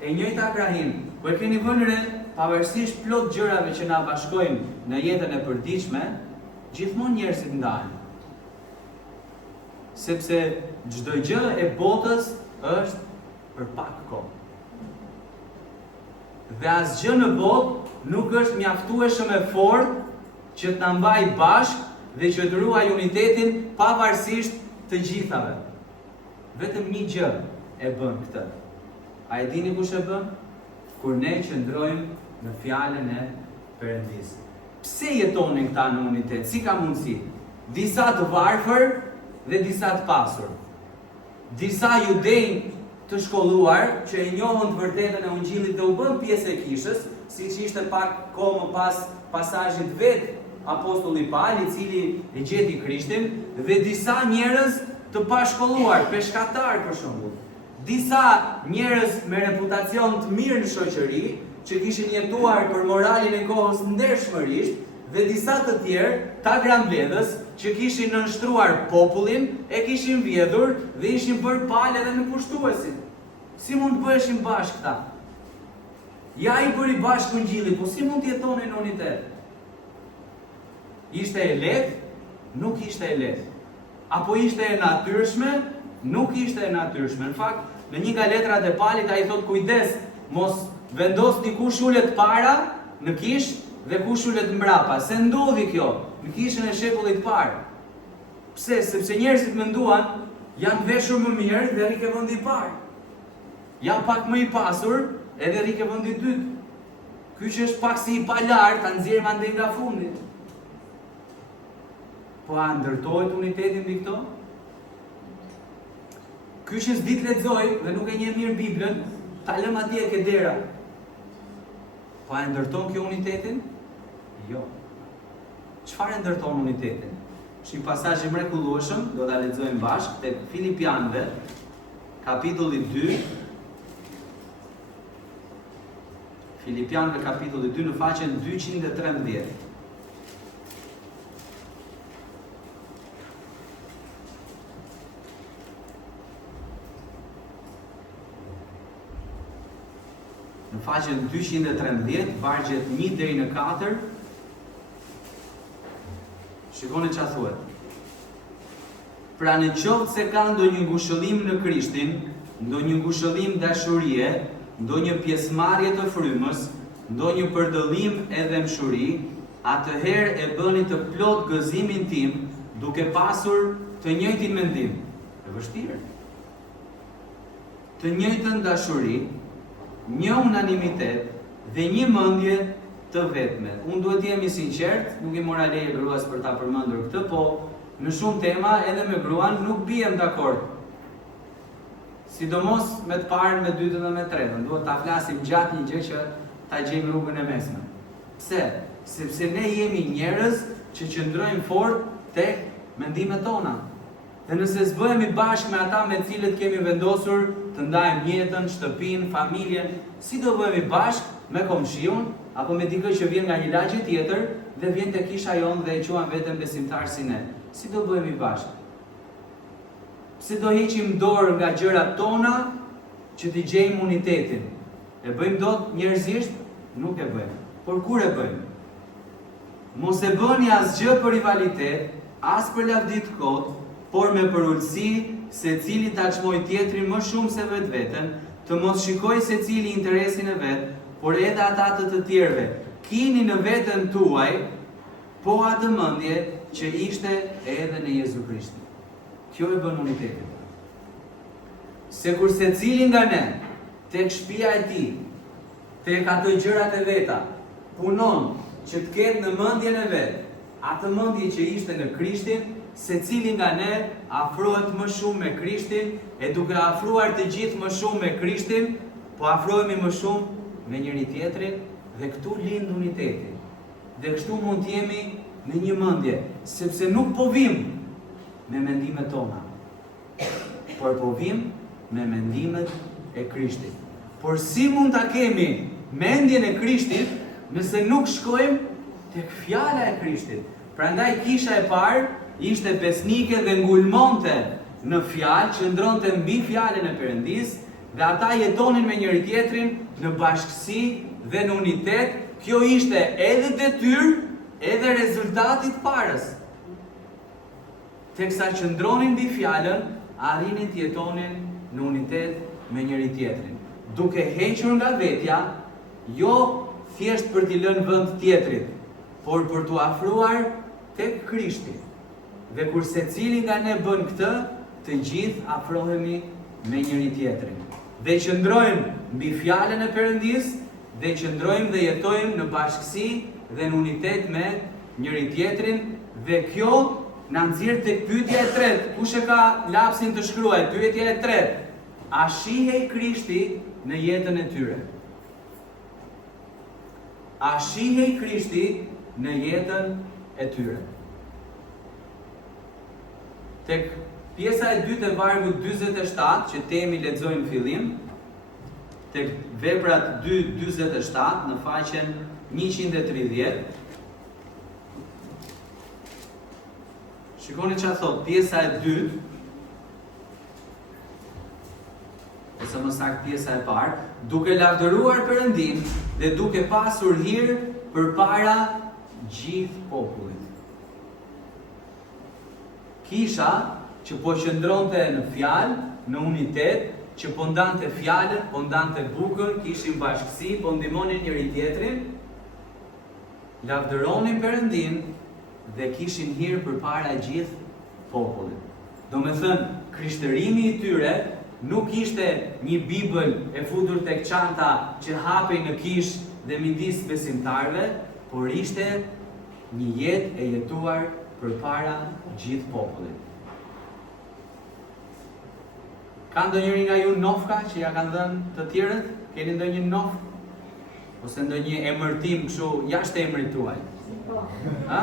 e njëjta krahinë. Po e keni vënë re, pavarësisht plot gjërave që na bashkojnë në jetën e përditshme, gjithmonë njerëzit ndahen. Sepse çdo gjë e botës është për pak kohë. Dhe asgjë në botë nuk është mjaftueshëm e fortë që të na mbajë bashkë dhe që të ruajë unitetin pavarësisht të gjithave. Vetëm një gjë e bën këtë. A e dini kush e bën? Kur ne qëndrojmë në fjalën e Perëndis. Pse jetonin këta në unitet? Si ka mundësi? Disa të varfër dhe disa të pasur. Disa judej të shkolluar që e njohën të vërtetën e ungjillit dhe u bën pjesë e kishës, siç ishte pak kohë më pas pasazhit vet apostulli Paul, i cili e gjeti Krishtin, dhe disa njerëz të pashkolluar, peshkatar për shembull. Disa njerëz me reputacion të mirë në shoqëri, që kishin jetuar për moralin e kohës ndershmërisht, dhe disa të tjerë, ta grambledhës, që kishin nënshtruar popullin, e kishin vjedhur dhe ishin bërë palë edhe në pushtuesin. Si mund të bëheshin bashkë këta? Ja i bëri bashkë ungjilli, po si mund të jetonin në unitet? Ishte e lehtë? Nuk ishte e lehtë. Apo ishte e natyrshme? Nuk ishte e natyrshme. Në fakt, në një nga letrat e Palit ai thot kujdes, mos vendosni kush ulet para në kish dhe kush ulet mbrapa. Se ndodhi kjo në kishën e shekullit parë. Pse? Sepse njerëzit menduan janë veshur më mirë dhe rike vendi i parë. Janë pak më i pasur edhe rike vendi i dytë. Ky që është pak si i palar, ta nxjerrim ande nga fundi. Po a ndërtohet unitetin mbi këto? Ky që s'di të lexoj dhe nuk e njeh mirë Biblën, ta lëm atje ke dera. Po a ndërton kjo unitetin? Jo. Çfarë ndërton unitetin? Është një pasazh i mrekullueshëm, do ta lexojmë bashkë tek Filipianëve, kapitulli 2. Filipianëve kapitulli 2 në faqen 213. Në faqen 213, vargjet 1 deri në 4, shikoni çfarë thuhet. Pra në qoftë se ka ndonjë ngushëllim në Krishtin, ndonjë ngushëllim dashurie, ndonjë pjesëmarrje të frymës, ndonjë përdëllim edhe mshuri, atëherë e bëni të plot gëzimin tim, duke pasur të njëjtin mendim. E vështirë. Të njëjtën dashuri, një unanimitet dhe një mendje të vetme. Unë duhet të jemi sinqert, nuk i mora leje gruas për ta përmendur këtë, po në shumë tema edhe me gruan nuk bijem dakord. Sidomos me të parën, me dytën dhe me tretën. Duhet ta flasim gjatë një gjë që ta gjejmë rrugën e mesme. Pse? Sepse ne jemi njerëz që qëndrojmë fort tek mendimet tona. Dhe nëse s'bëhemi bashkë me ata me cilët kemi vendosur të ndajmë jetën, shtëpinë, familjen, si do bëhemi bashkë me komshiun apo me dikë që vjen nga një lagje tjetër dhe vjen te kisha jonë dhe e quan veten besimtar si ne? Si do bëhemi bashkë? Si do heqim dorë nga gjërat tona që t'i gjejmë unitetin? E bëjmë dot njerëzisht? Nuk e bëjmë. Por kur e bëjmë? Mos e bëni asgjë për rivalitet, as për lavdit kot, por me përullësi se cili ta çmoj tjetrin më shumë se vetveten, të mos shikoj se cili interesin e vet, por edhe ata të tjerëve. Kini në veten tuaj po atë mendje që ishte edhe në Jezu Krishtin. Kjo e bën unitetin. Se kur secili nga ne, tek shtëpia e tij, tek ato gjërat e veta, punon që të ketë në mendjen e vet, atë mendje që ishte në Krishtin, secili nga ne afrohet më shumë me Krishtin, e duke afruar të gjithë më shumë me Krishtin, po afrohemi më shumë me njëri tjetrin dhe këtu lind uniteti. Dhe kështu mund të jemi në një mendje, sepse nuk po vim me mendimet tona, por po vim me mendimet e Krishtit. Por si mund ta kemi mendjen e Krishtit nëse nuk shkojmë tek fjala e Krishtit? Prandaj kisha e parë ishte besnike dhe ngulmonte në fjalë, qëndronte mbi fjalën e Perëndis dhe ata jetonin me njëri tjetrin në bashkësi dhe në unitet. Kjo ishte edhe detyrë, edhe rezultati i parës. Teksa qëndronin mbi fjalën, arrinin të jetonin në unitet me njëri tjetrin, duke hequr nga vetja, jo thjesht për t'i lënë vend tjetrit, por për t'u afruar tek Krishti. Dhe kur secili nga ne bën këtë, të gjithë afrohemi me njëri tjetrin. Dhe qëndrojmë mbi fjalën e Perëndis, dhe qëndrojmë dhe jetojmë në bashkësi dhe në unitet me njëri tjetrin, dhe kjo na nxjerr tek pyetja e tretë. Kush e ka lapsin të shkruaj? Pyetja e tretë. A shihej Krishti në jetën e tyre? A shihej Krishti në jetën e tyre? Tek pjesa e dytë e vargut 47, që temi lexojmë në fillim, tek Veprat 2:47 në faqen 130. Shikoni çfarë thot pjesa e dytë, ose më saktë pjesa e parë, duke lavdëruar Perëndin dhe duke pasur hir përpara gjithë popullit. Kisha që po qëndronte në fjalë, në unitet, që po ndante fjalën, po ndante bukën, kishin bashkësi, po ndihmonin njëri tjetrin, lavdëronin Perëndin dhe kishin hir përpara gjithë popullit. Domethënë, krishtërimi i tyre nuk ishte një Bibël e futur tek çanta që hapej në kishë dhe midis besimtarëve, por ishte një jetë e jetuar përpara gjithë popullit. Ka ndonjëri nga ju nofka që ja kanë dhënë të tjerët? Keni ndonjë nof? Ose ndonjë emërtim kështu jashtë emrit tuaj? Ha?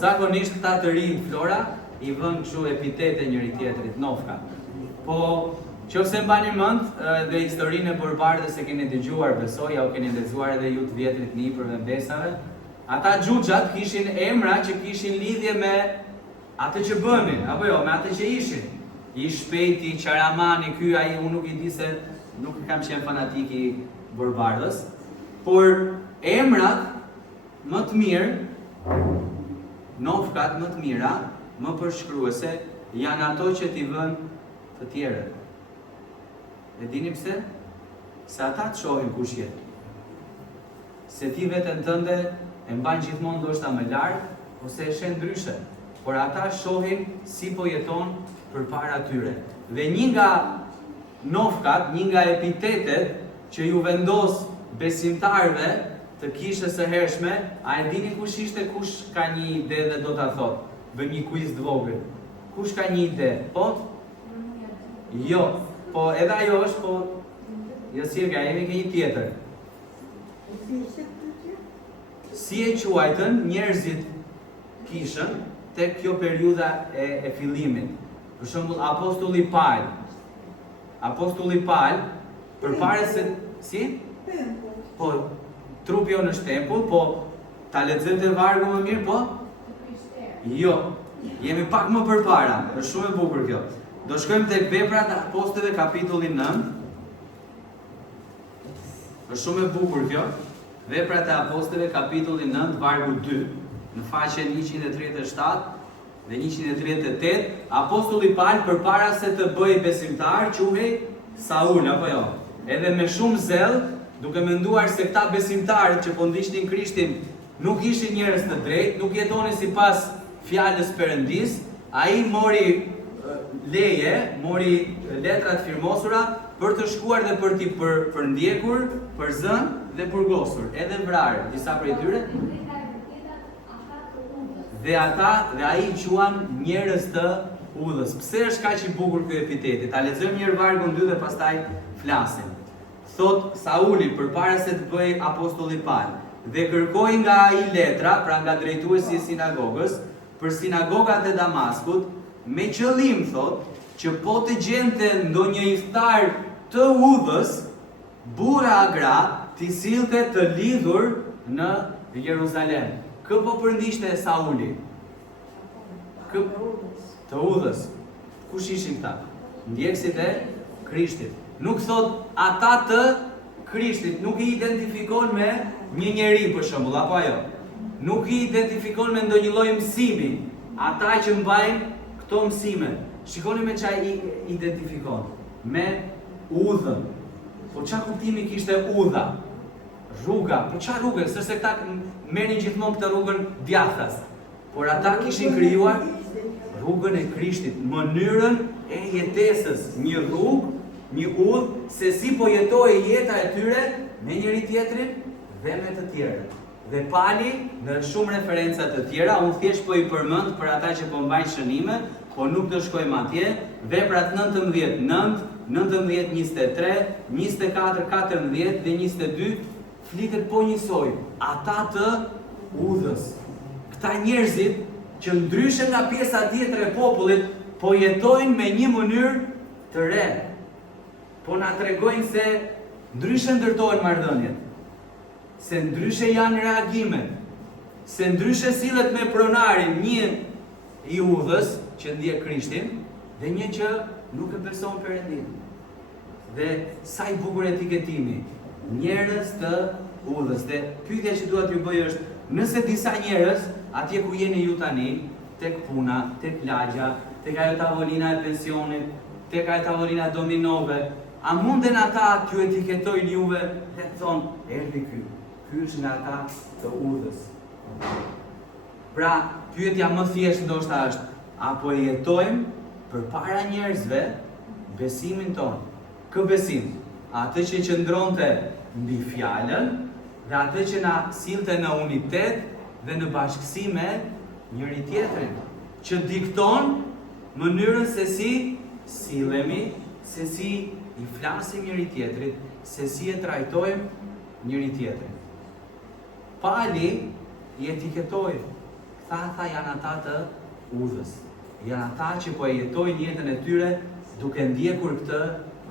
Zakonisht këta të rinj Flora i vën kështu epitete njëri tjetrit, nofka. Po qofse mbani mend dhe historinë e Borbardhës e keni dëgjuar, besoj, ja u keni lexuar edhe ju të vjetrit në librat e mbesave, ata xhuxhat kishin emra që kishin lidhje me atë që bënin, apo jo, me atë që ishin. I Shpejti, Qaramani, ky ai unë nuk i di se nuk kam qenë fanatik i Borbardhës, por emrat më të mirë, nofkat më të mira, më përshkruese, janë ato që t'i vën të tjerët. E dini pse? se ata të shohin kush je. Se ti veten tënde e mban gjithmonë ndoshta më lart ose e shen ndryshe, por ata shohin si po jeton përpara tyre. Dhe një nga nofkat, një nga epitetet që ju vendos besimtarëve të kishës së hershme, a e dini kush ishte, kush ka një ide dhe do ta thotë? Bëjmë një quiz të vogël. Kush ka një ide? Po? Jo, po edhe ajo është, po jo si ka, jemi ke një tjetër. Si e quajtën njerëzit kishën tek kjo periudha e fillimit? Për shembull apostulli Paul. Apostulli Paul përpara se si? Po trupi jo në shtempull, po ta lexojmë vargu më mirë, po? Jo. Jemi pak më përpara. Është shumë e bukur kjo. Do shkojmë tek Veprat e Apostujve kapitulli 9. Është shumë e bukur kjo. Veprat e Apostujve kapitulli 9 vargu 2 në faqen 137 dhe 138, apostulli Paul përpara se të bëj besimtar quhej Saul apo jo. Edhe me shumë zell, duke menduar se këta besimtarët që po ndiqnin Krishtin nuk ishin njerëz të drejtë, nuk jetonin sipas fjalës Perëndis, ai mori leje, mori letrat firmosura për të shkuar dhe për t'i përndjekur, për zënë dhe përgosur, edhe vrarë disa prej tyre. Dhe ai quan njerëz të udhës. Pse është kaq i bukur ky epiteti? Ta lexojmë një herë vargun 2 dhe pastaj flasim. Thot Sauli përpara se të bëj apostulli Paul, dhe kërkoi nga ai letra, pra nga drejtuesi i sinagogës, për sinagogat e Damaskut, me qëllim thot që po të gjente ndonjë iftar të udhës, burra gra t'i sillte të lidhur në Jeruzalem. Kë po përndishte Sauli? Të udhës. Kush ishin këta? Ndjekësit e Krishtit. Nuk thot ata të Krishtit, nuk i identifikon me një njeri për shembull, apo ajo. Nuk i identifikon me ndonjë lloj mësimi. Ata që mbajnë këto mësime. Shikoni me çfarë i identifikon. Me udhën. Po çfarë kuptimi kishte udha? Rruga, po çfarë rrugë? Sepse këta merrin gjithmonë këtë rrugën djathtas. Por ata kishin krijuar rrugën e Krishtit, mënyrën e jetesës, një rrugë, një udhë se si po jetoi jeta e tyre me njëri tjetrin dhe me të tjerët. Dhe Pali në shumë referenca të tjera, unë thjesht po i përmend për ata që po mbajnë shënime, po nuk do shkojmë atje. Veprat 19:9, 19:23, 24:14 dhe 22 flitet po njësoj, ata të udhës. Këta njerëzit që ndryshe nga pjesa tjetër e popullit, po jetojnë me një mënyrë të re. Po na tregojnë se ndryshe ndërtojnë marrëdhëniet, se ndryshe janë reagimet, se ndryshe sillet me pronarin një i udhës që ndjek Krishtin dhe një që nuk e beson Perëndin. Dhe sa i bukur etiketimi. Njerëz të udhës. Dhe pyetja që dua t'ju bëj është, nëse disa njerëz atje ku jeni ju tani, tek puna, tek lagja, tek ajo tavolina e pensionit, tek ajo tavolina dominove, a munden ata t'ju etiketojnë juve dhe të thonë, erdhi ky është nga ata të udhës. Pra, pyetja më thjesht ndoshta është, apo jetojmë përpara njerëzve besimin tonë? Kë besim? Atë që qëndronte mbi fjalën dhe atë që na sillte në unitet dhe në bashkësi me njëri tjetrin, që dikton mënyrën se si sillemi, se si i flasim njëri tjetrit, se si e trajtojmë njëri tjetrin. Pali i etiketoi, tha janë ata të udhës, janë ata që po e jetojnë jetën e tyre duke ndjekur këtë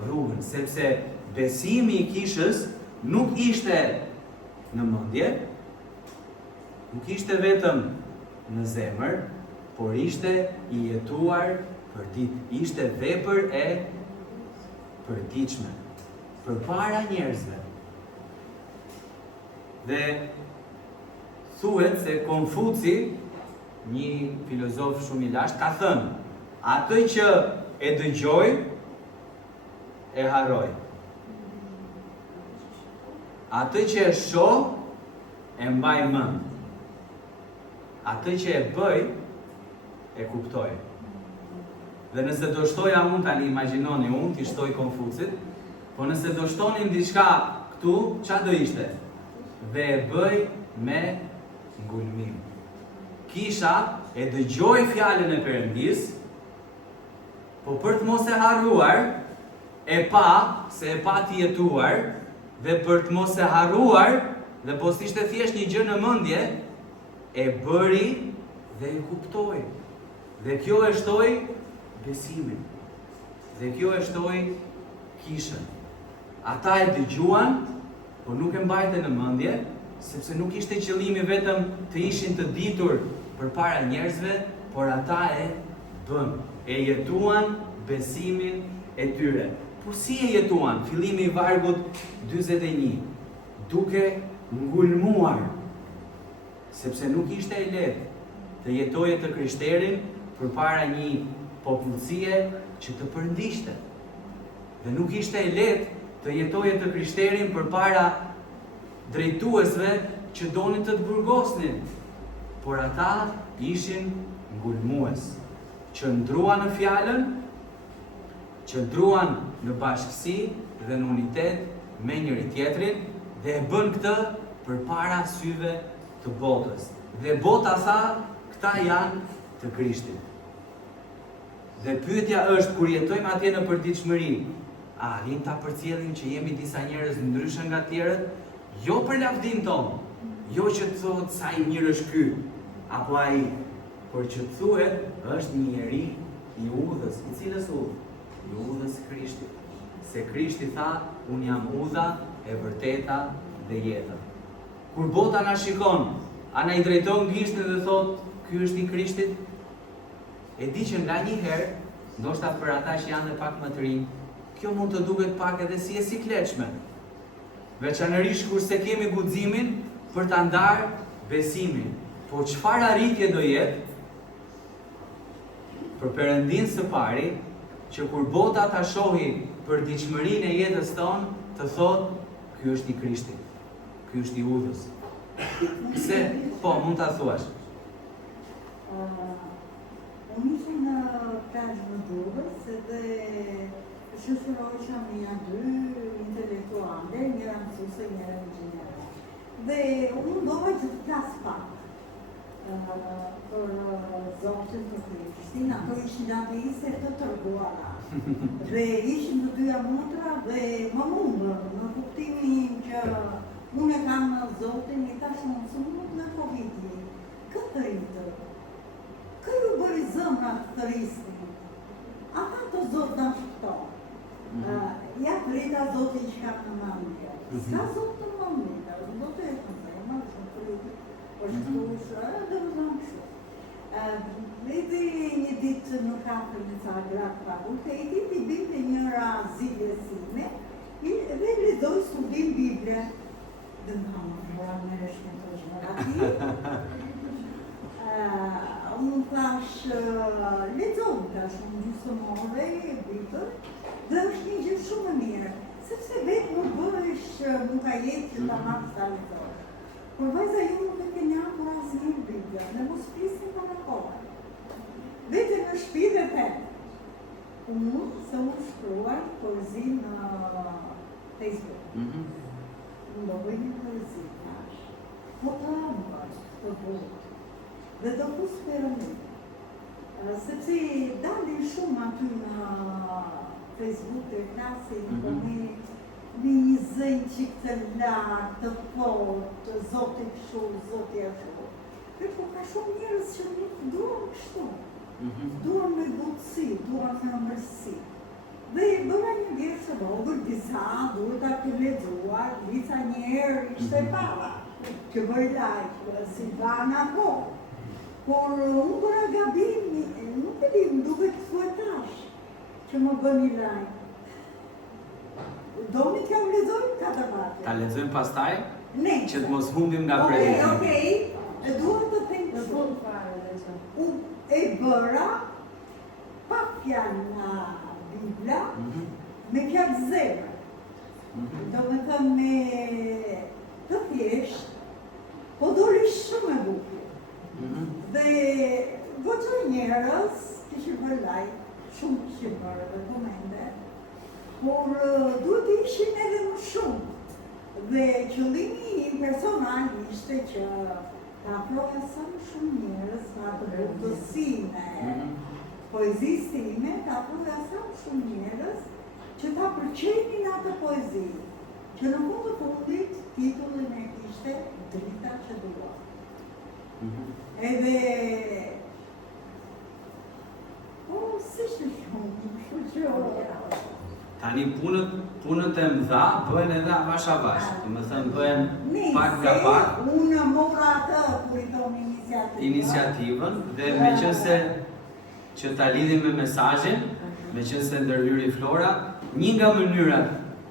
rrugën, sepse besimi i kishës nuk ishte në mendje, nuk ishte vetëm në zemër, por ishte i jetuar për ditë, ishte vepër e përditshme, përpara njerëzve. Dhe thuhet se Konfuci, një filozof shumë i lashtë, ka thënë, atë që e dëgjoj, e harroj. Atë që e shoh, e mbaj mend. Atë që e bëj, e kuptoj. Dhe nëse do shtoja unë, tani imagjinoni unë, t'i shtoj Konfucit, po nëse do shtonin diçka këtu, qa do ishte? Dhe e bëj me ngulmim. Kisha e dëgjoj fjalën e Perëndis, po për të mos e harruar, e pa, se e pa t'i jetuar, dhe për të mos e harruar, dhe po s'ishte thjesht një gjë në mendje, e bëri dhe e kuptoi. Dhe kjo e shtoi besimin. Dhe kjo e shtoi kishën. Ata e dëgjuan, por nuk e mbajtën në mendje, sepse nuk ishte qëllimi vetëm të ishin të ditur përpara njerëzve, por ata e bën, e jetuan besimin e tyre. Por si e jetuan? Fillimi i vargut 41, duke ngulmuar, sepse nuk ishte e lehtë të jetoje të krishterin përpara një popullsie që të përndishte. Dhe nuk ishte e lehtë të jetoje të krishterin përpara drejtuesve që donin të të burgosnin. Por ata ishin ngulmues, qëndruan në fjalën, qëndruan në bashkësi dhe në unitet me njëri tjetrin dhe e bën këtë përpara syve të botës. Dhe bota tha, këta janë të Krishtit. Dhe pyetja është, kur jetojmë atje në përditshmëri, a rim ta përcjellim që jemi disa njerëz ndryshe nga tjerët, jo për lavdin tonë, jo që të thotë sa i mirë është ky, apo ai, por që të thuhet është një njeri i udhës, i cilës udhë? I udhës Krishtit. Se Krishti tha, unë jam udha e vërteta dhe jeta. Kur bota na shikon, a na i drejton gishtin dhe thot, ky është i Krishtit? E di që nga një herë, ndoshta për ata që janë dhe pak më të rinj, kjo mund të duket pak edhe si e sikletshme. Veçanërisht kur se kemi guximin për ta ndarë besimin. Po çfarë arritje do jetë për Perëndin së pari, që kur bota ta shohi përditshmërinë e jetës tonë, të thotë, ky është i Krishtit, ky është i udhës. Pse? Po, mund ta thuash. Unë ishe në plazh në Durrës edhe shoqërohesha me janë dy intelektuale, njëra mësuese, njëra inxhiniere. Dhe unë ndova që të flas pak për Zotin, për Krishtin, ato ishin ateiste të tërguara. Dhe ishin të dyja motra dhe më mundën në kuptimin që unë e kam Zotin, i tash unë së mund në Covid-i. Këtë rritë, kë ju bëri zëmra të rrisni? Ata të Zotë në shkëto. Ja të rrita Zotin që ka në mëndje. Ska Zotë të mëndje, Zotë e të zemë, shumë të rritë. Po shtushë, dhe më zëmë shumë. Edhe një ditë në kafër në Zagreb fakulteti, i binte njëra zilesime, dhe lexoj studim Bible. Dhe më hamë, me rëshme të zhmërati. Unë thash, lexoj, tash unë gjysmore Bible, dhe është një gjë shumë e mirë, sepse vetë nuk bëhesh, nuk ka jetë që ta marrë sa lexoj. Por vajza ju nuk e ke njatur asnjë Bible, ne mos flisim për në kohë. Vete në shtëpi dhe them, unë se unë shkruaj poezi në Facebook. Unë do bëj një poezi, tash, po të ambaj, të butë, dhe do pus Perëndin. Sepse dalin shumë aty në Facebook të klasin, po me një zëjnë që këtë lartë, të fortë, Zotë kështu, Zotë ashtu. Po ka shumë njerëz që nuk duan kështu. Duan me butësi, duan me mërësi. Dhe bëra një vjerë që vogël, disa duhet ta të lexuar, disa njerë ishte pava. Që bëj lajkë, Silvana po. Por unë bëra gabim, nuk e di, më duket të fuetash që më bëni lajkë. Doni t'ja u lexojmë katër parte. Ta lexojmë pastaj? Ne. Që të mos humbim nga predikimi. Okej. Duhet të them kështu. Unë e bëra pa fjalë nga Bibla, me fjalë zemër. Do me thënë me njerëz kishin bërë lajk, shumë kishin bërë edhe komente, por duhet të ishin edhe më shumë. Dhe qëllimi im personal ishte që ta afroja sa më shumë njerëz nga të buktësime poezisë time, ta afroja sa më shumë njerëz që ta përqenin atë poezi, që në fund të fundit titullin e kishte Drita që dua. Edhe si shtë shumë, Tani punët e mëdha bëhen edhe avash avash, do të thënë bëhen pak nga pak. Unë mora atë kur i thonë iniciativën dhe meqense që ta lidhim me mesazhin, meqense ndërhyri Flora, një nga mënyrat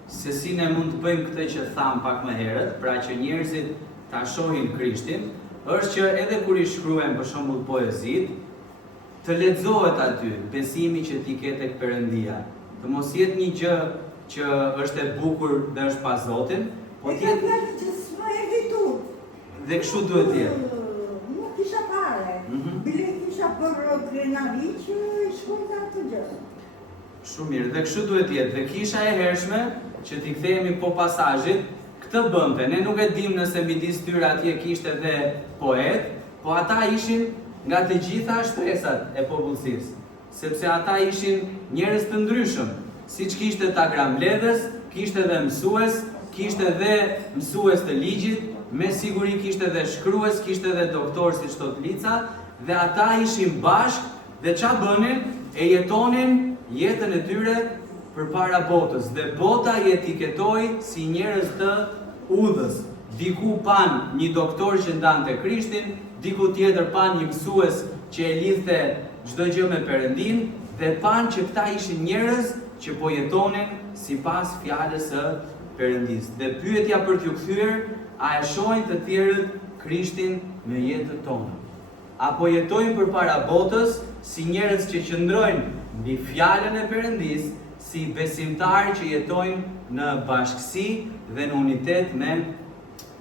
se si ne mund të bëjmë këtë që tham pak më herët, pra që njerëzit ta shohin Krishtin, është që edhe kur i shkruajmë për shembull poezit, të lexohet aty besimi që ti ke tek Perëndia. Të mos jetë një gjë që është e bukur dhe është pa Zotin, po të jetë që s'më erdhi tut. Dhe kështu duhet të jetë. Nuk kisha fare. Bile kisha për krenari që shkojta të gjë. Shumë mirë, dhe kështu duhet të jetë. Dhe kisha e hershme që t'i kthehemi po pasazhit, këtë bënte. Ne nuk e dim nëse midis tyre atje kishte edhe poet, po ata ishin nga të gjitha shpresat e popullsisë. Sepse ata ishin njerëz të ndryshëm, siç kishte Tagram Ledhës, kishte edhe mësues, kishte edhe mësues të ligjit, me siguri kishte edhe shkrues, kishte edhe doktor si thot Lica, dhe ata ishin bashk dhe ç'a bënin? E jetonin jetën e tyre përpara botës dhe bota i etiketoi si njerëz të udhës. Diku pan një doktor që ndante Krishtin, diku tjetër pan një mësues që e lidhte çdo gjë me Perëndin dhe pan që këta ishin njerëz që po jetonin sipas fjalës së Perëndis. Dhe pyetja për t'ju kthyer, a e shohin të tjerët Krishtin me jetën tonë? Apo jetojnë përpara botës si njerëz që qëndrojnë mbi fjalën e Perëndis, si besimtarë që jetojnë në bashkësi dhe në unitet me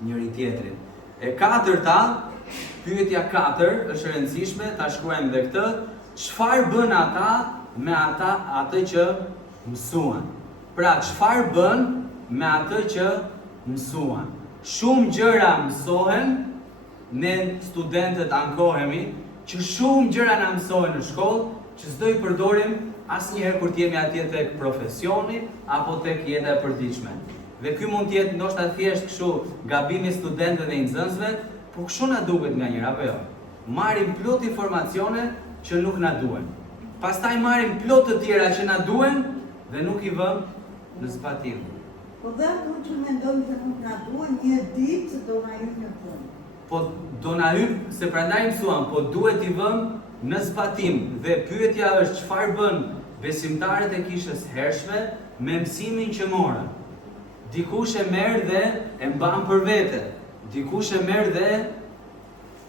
njëri tjetrin? E katërta, pyetja 4 është e rëndësishme, ta shkruajmë dhe këtë. Çfarë bën ata me atë që mësuan? Pra, çfarë bën me atë që mësuan? Shumë gjëra mësohen, ne studentët ankohemi që shumë gjëra na mësohen në shkollë, që s'do i përdorim asnjëherë kur t'jemi atje tek profesioni apo tek jeta e përditshme. Dhe ky mund të jetë ndoshta thjesht kështu gabimi i studentëve dhe i nxënësve, po kështu na duket nganjëherë apo jo? Marrim plot informacione që nuk na duhen. Pastaj marrim plot të tjera që na duhen dhe nuk i vëm në zbatim. Po dhe kur që mendojmë se nuk na duhen, një ditë do na hyjë në punë. Po do na hyjë, se prandaj mësuam, po duhet i vëm në zbatim. Dhe pyetja është çfarë bën besimtarët e kishës hershme me mësimin që morën? Dikush e merr dhe e mban për vete. Dikush e merr dhe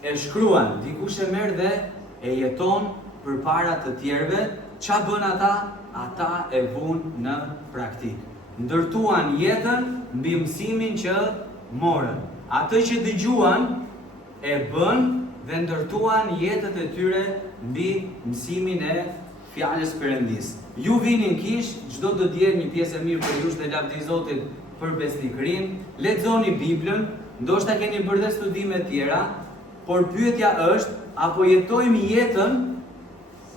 e shkruan, dikush e merr dhe e jeton përpara të tjerëve. Ç'a bën ata? Ata e vun në praktik. Ndërtuan jetën mbi mësimin që morën. Atë që dëgjuan e bën dhe ndërtuan jetët e tyre mbi mësimin e fjalës Perëndis. Ju vini në kish, çdo do të jetë një pjesë e mirë për ju dhe lavdi Zotit për besnikërinë. Lexoni Biblën, ndoshta keni bërë dhe studime tjera, por pyetja është, apo jetojmë jetën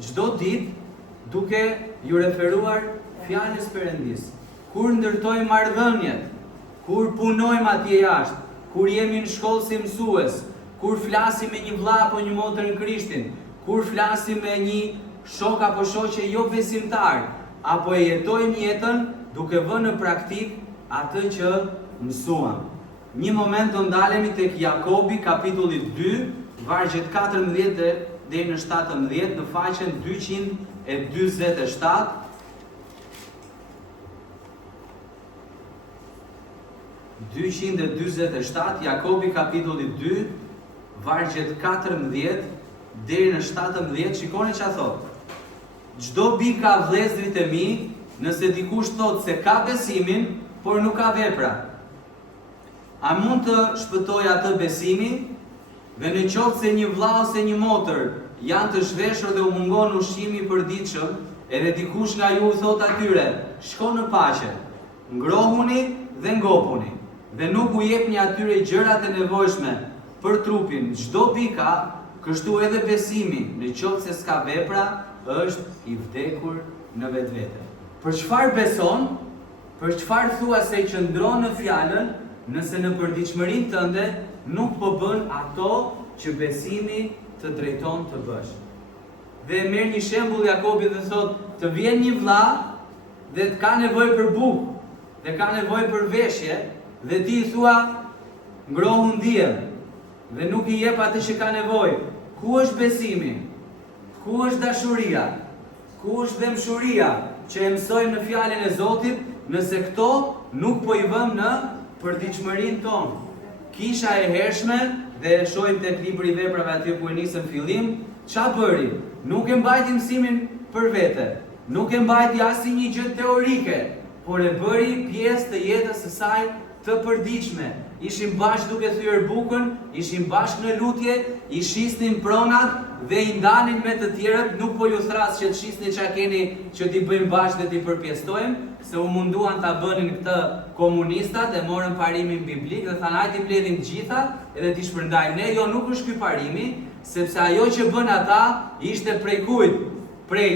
çdo ditë duke ju referuar fjalës Perëndis? Kur ndërtojmë marrëdhëniet, kur punojmë atje jashtë, kur jemi në shkollë si mësues, kur flasim me një vëlla apo një motër në Krishtin, kur flasim me një shok apo shoqe jo besimtar, apo e jetojmë jetën duke vënë në praktik atë që mësuam. Një moment do ndalemi tek Jakobi kapitulli 2, vargjet 14 deri në 17 në faqen 247. Jakobi kapitulli 2, vargjet 14 deri në 17, shikoni ç'a thot. Çdo bi ka vëllezërit e mi, nëse dikush thot se ka besimin, por nuk ka vepra. A mund të shpëtoj atë besimin? Dhe në qoftë se një vlla ose një motër janë të zhveshur dhe u mungon ushqimi i përditshëm, edhe dikush nga ju thot atyre, shko në paqe, ngrohuni dhe ngopuni, dhe nuk u jepni atyre gjërat e nevojshme për trupin, çdo pika, kështu edhe besimi, në qoftë se s'ka vepra, është i vdekur në vetvete. Për çfarë beson? Për çfarë thua se i qëndron në fjalën, nëse në përditshmërinë tënde nuk po bën ato që besimi të drejton të bësh. Dhe merr një shembull Jakobi dhe thot, të vjen një vlla dhe të ka nevojë për bukë, dhe ka nevojë për veshje, dhe ti i thua ngrohu ndiem, dhe nuk i jep atë që ka nevojë. Ku është besimi? Ku është dashuria? Ku është dëmshuria që e mësojmë në fjalën e Zotit, nëse këto nuk po i vëmë në përditshmërinë tonë? Kisha e hershme, dhe e shohim tek libri i veprave aty ku e nisëm fillim, ç'a bëri? Nuk e mbajti mësimin për vete, nuk e mbajti asnjë gjë teorike, por e bëri pjesë të jetës së saj të përditshme. Ishim bashkë duke thyer bukën, ishim bashkë në lutje, i shisnin pronat dhe i ndanin me të tjerët, nuk po ju thras që të shisni ç'a keni që t'i bëjmë bashkë dhe t'i përpjestojmë, se u munduan ta bënin këtë komunistat e morën parimin biblik dhe thanë hajde mbledhim gjitha edhe t'i shpërndajmë. Ne, jo, nuk është ky parimi, sepse ajo që bën ata ishte prej kujt? Prej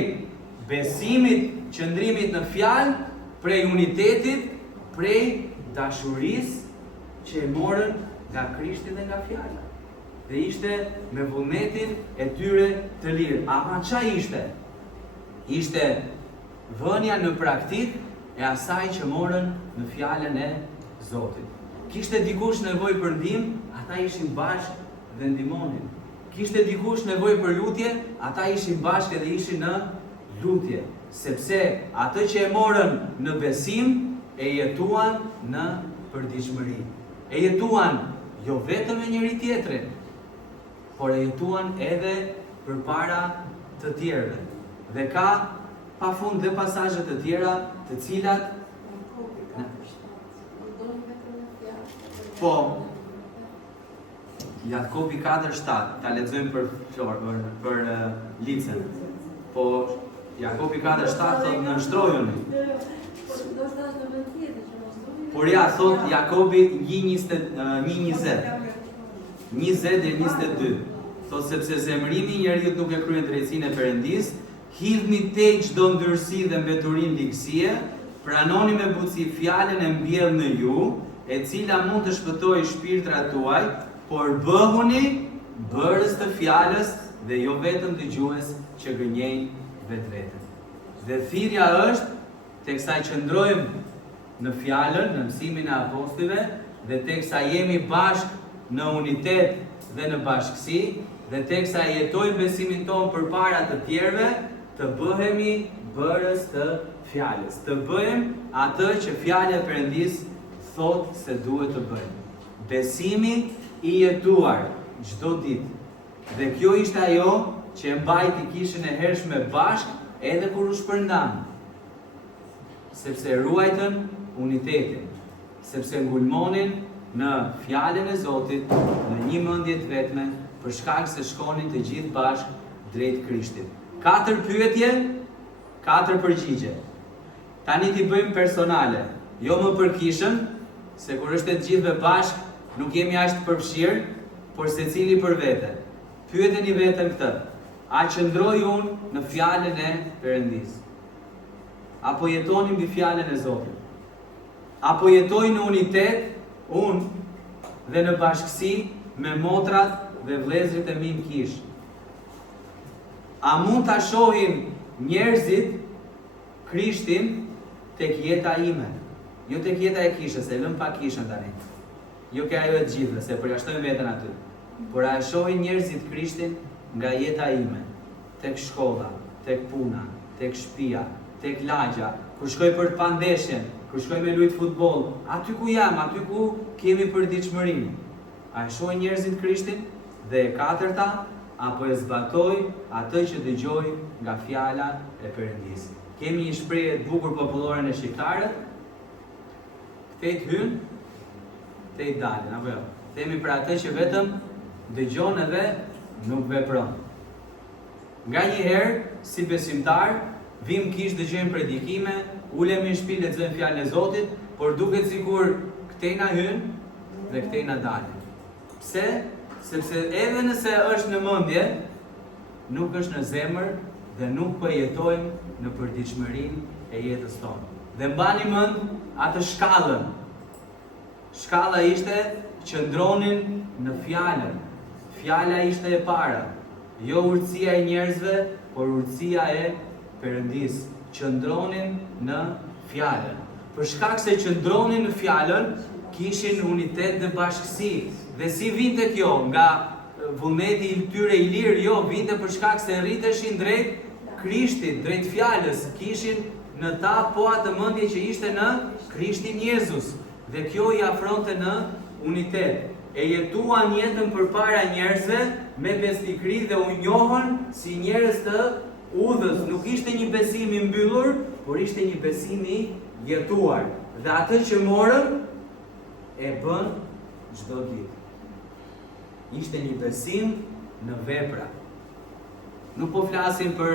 besimit, qëndrimit në fjalë, prej unitetit, prej dashurisë që e morën nga Krishti dhe nga fjala. Dhe ishte me vullnetin e tyre të lirë. Ama ç'a ishte? Ishte vënia në praktik e asaj që morën në fjalën e Zotit. Kishte dikush nevojë për ndihmë, ata ishin bashkë dhe ndihmonin. Kishte dikush nevojë për lutje, ata ishin bashkë dhe ishin në lutje, sepse atë që e morën në besim e jetuan në përditshmëri. E jetuan jo vetëm me njëri tjetrin, por e jetuan edhe përpara të tjerëve. Dhe ka pafund dhe pasazhe të tjera, të cilat po Jakobi 4:7, ta lexojmë për Licen. Po Jakobi 4:7 thotë nënshtrojuni. Por ja, thot Jakobi 1:20 dhe 22. Thot sepse zemrimi i njeriut nuk e kryen drejtsinë e Perëndis, hidhni tej çdo ndyrësi dhe mbeturinë ligësie, pranoni me butësi fjalën e mbjellë në ju, e cila mund të shpëtojë shpirtrat tuaj, por bëhuni bërës të fjalës dhe jo vetëm dëgjues që gënjejnë vetveten. Dhe thirrja është teksa qëndrojmë në fjalën, në mësimin e apostujve, dhe teksa jemi bashkë në unitet dhe në bashkësi, dhe teksa jetojmë besimin tonë përpara të tjerëve, të bëhemi bërës të fjalës. Të bëjmë atë që fjala e Perëndis thotë se duhet të bëjmë. Besimi i jetuar çdo ditë. Dhe kjo ishte ajo që e mbajti kishën e hershme bashkë edhe kur u shpërndan. Sepse ruajtën unitetin, sepse ngulmonin në fjalën e Zotit, në një mendje të vetme, për shkak se shkonin të gjithë bashkë drejt Krishtit. 4 pyetje, 4 përgjigje. Tani t'i bëjmë personale, jo më për kishën, se kur është e të gjithëve bashkë, nuk jemi aq të përfshirë, por secili për vete. Pyeteni veten këtë: a qëndroj unë në fjalën e Perëndis? Apo jetoni mbi fjalën e Zotit? Apo jetoj në unitet, unë dhe në bashkësi me motrat dhe vëllezërit e mi në kishë? A mund ta shohin njerëzit Krishtin tek jeta ime? Jo tek jeta e kishës, e lëm pa kishën tani. Jo ke ajo e gjithë, se përjashtojmë veten aty. Por a e shohin njerëzit Krishtin nga jeta ime? Tek shkolla, tek puna, tek shtëpia, tek lagja, kur shkoj për të pandeshjen, kur shkoj me lujt futboll, aty ku jam, aty ku kemi përditshmërinë. A e shohin njerëzit Krishtin? Dhe e katërta, apo e zbatoj atë që dëgjoj nga fjala e Perëndis? Kemi një shprehje të bukur popullore në shqiptarët: kthejt hyn, kthejt dalin, apo jo? Themi për atë që vetëm dëgjon edhe nuk vepron. Nga një herë, si besimtar, vim kish dëgjojmë predikime, ulemi në shtëpi lexojmë fjalën e Zotit, por duket sikur këtej na hyn dhe këtej na dalin. Pse? Sepse edhe nëse është në mendje, nuk është në zemër dhe nuk po jetojmë në përditshmërinë e jetës tonë. Dhe mbani mend atë shkallën. Shkalla ishte qëndronin në fjalën. Fjala ishte e para. Jo urtësia e njerëzve, por urtësia e Perëndis. Qëndronin në fjalën. Për shkak se qëndronin në fjalën, kishin unitet dhe bashkësi. Dhe si vinte kjo nga vullneti i tyre i lirë, jo, vinte për shkak se rriteshin drejt Krishtit, drejt fjalës, kishin në ta po atë mendje që ishte në Krishtin Jezus. Dhe kjo i afronte në unitet. E jetuan jetën përpara njerëzve me besnikëri dhe u njohën si njerëz të udhës. Nuk ishte një besim i mbyllur, por ishte një besim i jetuar. Dhe atë që morën e bën çdo ditë. Ishte një besim në vepra. Nuk po flasim për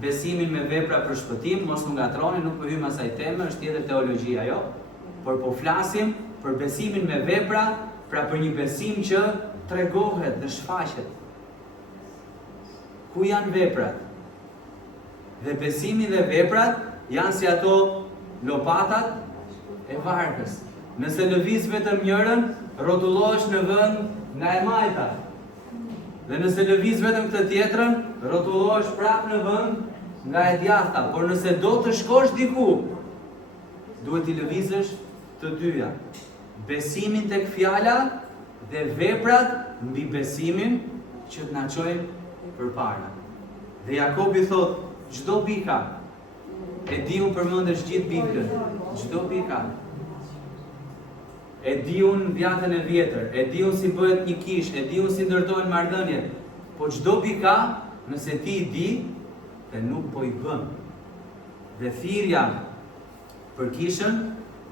besimin me vepra për shpëtim, mos u ngatroni, nuk po hym asaj teme, është tjetër teologjia, jo? Por po flasim për besimin me vepra, pra për një besim që tregohet dhe shfaqet. Ku janë veprat? Dhe besimi dhe veprat janë si ato lopatat e varkës. Nëse lëviz vetëm njërën, rrotullohesh në vend nga e majta. Dhe nëse lëviz vetëm këtë tjetrën, rrotullohesh prapë në vend nga e djathta. Por nëse do të shkosh diku, duhet t'i lëvizësh të dyja. Besimin tek fjala dhe veprat mbi besimin që të na çojnë përpara. Dhe Jakobi thot, çdo bika, e di unë përmendesh gjithë bikën, çdo bika. E di unë vjatën e vjetër, e di unë si bëhet një kish, e di unë si ndërtojnë marrëdhëniet. Po çdo bika, nëse ti i di, dhe nuk po i bën. Dhe thirrja për kishën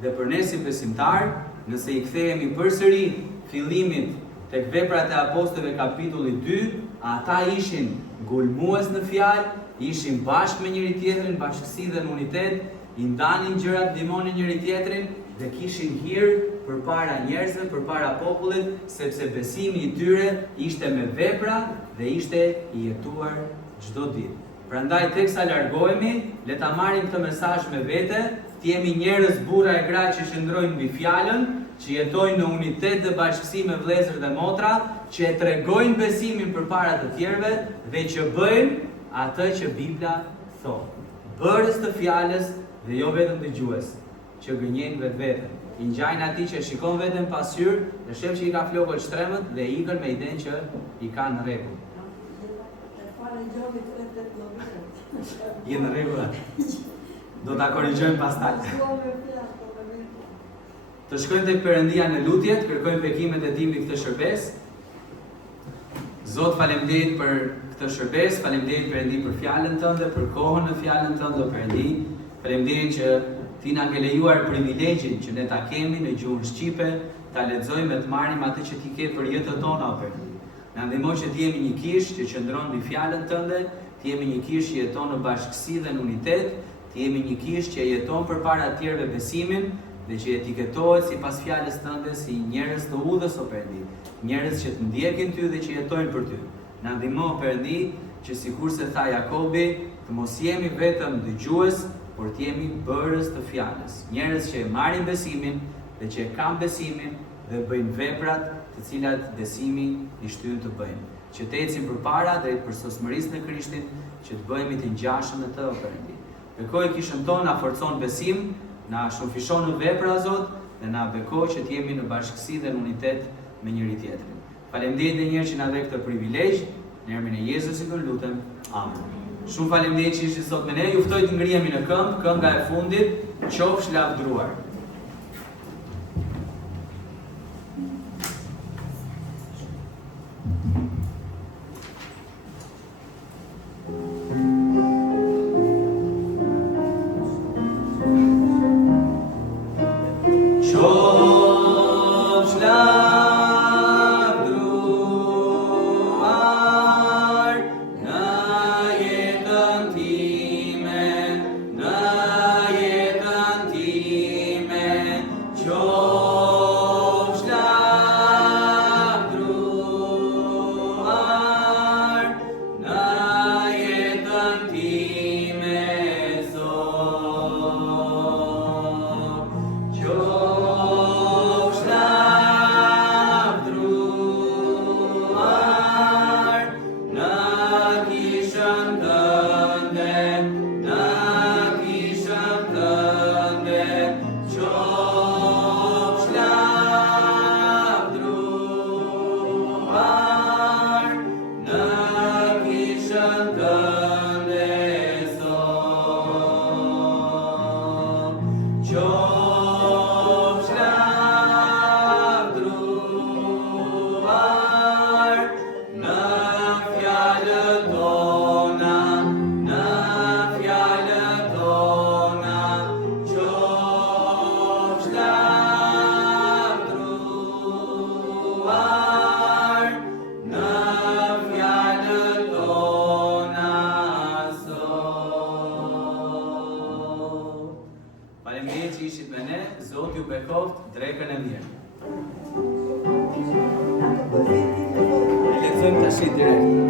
dhe për ne si besimtar, nëse i kthehemi përsëri fillimit tek Veprat e Apostujve kapitulli 2, ata ishin ngulmues në fjalë, ishin bashkë me njëri tjetrin, bashkësi dhe në unitet, i ndanin gjërat, ndihmonin njëri tjetrin dhe kishin hir përpara njerëzve, përpara popullit, sepse besimi i tyre ishte me vepra dhe ishte i jetuar çdo ditë. Prandaj teksa largohemi, le ta marrim këtë mesazh me vete, të jemi njerëz burra e gra që qëndrojnë mbi fjalën, që jetojnë në unitet dhe bashkësi me vëllezër dhe motra, që e tregojnë besimin përpara të tjerëve dhe që bëjnë atë që Bibla thotë. Bërës të fjalës dhe jo vetëm dëgjues, që gënjejnë vetveten. I ngjajnë atij që shikon veten pas hyrë dhe shef që i ka flokët shtremët dhe ikën me idenë që i kanë në rregull. Jenë në rregull. Do ta korrigjojmë pastaj. Të shkojmë tek Perëndia në lutjet, kërkojmë bekimet e tij mbi këtë shërbes. Zot, faleminderit për këtë shërbes, faleminderit Perëndi për fjalën tënde, për kohën në fjalën tënde, o Perëndi. Faleminderit që ti na ke lejuar privilegjin që ne ta kemi në gjuhën shqipe, ta lexojmë dhe të marrim atë që ti ke për jetën tonë, o Perëndi. Na ndihmo që të jemi një kishë që qëndron mbi fjalën tënde, të jemi një kishë që jeton në bashkësi dhe në unitet, të jemi një kishë që jeton përpara të tjerëve besimin dhe që etiketohet sipas fjalës tënde si njerëz të udhës, o Perëndi, njerëz që të ndjekin ty dhe që jetojnë për ty. Na ndihmo, Perëndi, që sikurse tha Jakobi, të mos jemi vetëm dëgjues, por të jemi bërës të fjalës, njerëz që e marrin besimin dhe që e kanë besimin dhe bëjnë veprat të cilat besimi i shtyn të bëjnë. Që të ecim përpara drejt përsosmërisë në Krishtin, që të bëhemi të ngjashëm me të, o Perëndi. Bekoj kishën tonë na forcon besim, na shumëfishon në vepra, Zot, dhe na bekoj që të jemi në bashkësi dhe në unitet me njëri tjetrin. Faleminderit edhe një herë që na dhe këtë privilegj, në emrin e Jezusit do lutem. Amen. Shumë faleminderit që ishit sot me ne. Ju ftoj të ngrihemi në këmbë, kënga e fundit, qofsh lavdruar. Qofsh lavdruar. që ishit me ne, Zoti ju bekoft drekën e mirë. Ato così, E lexojmë tash direkt.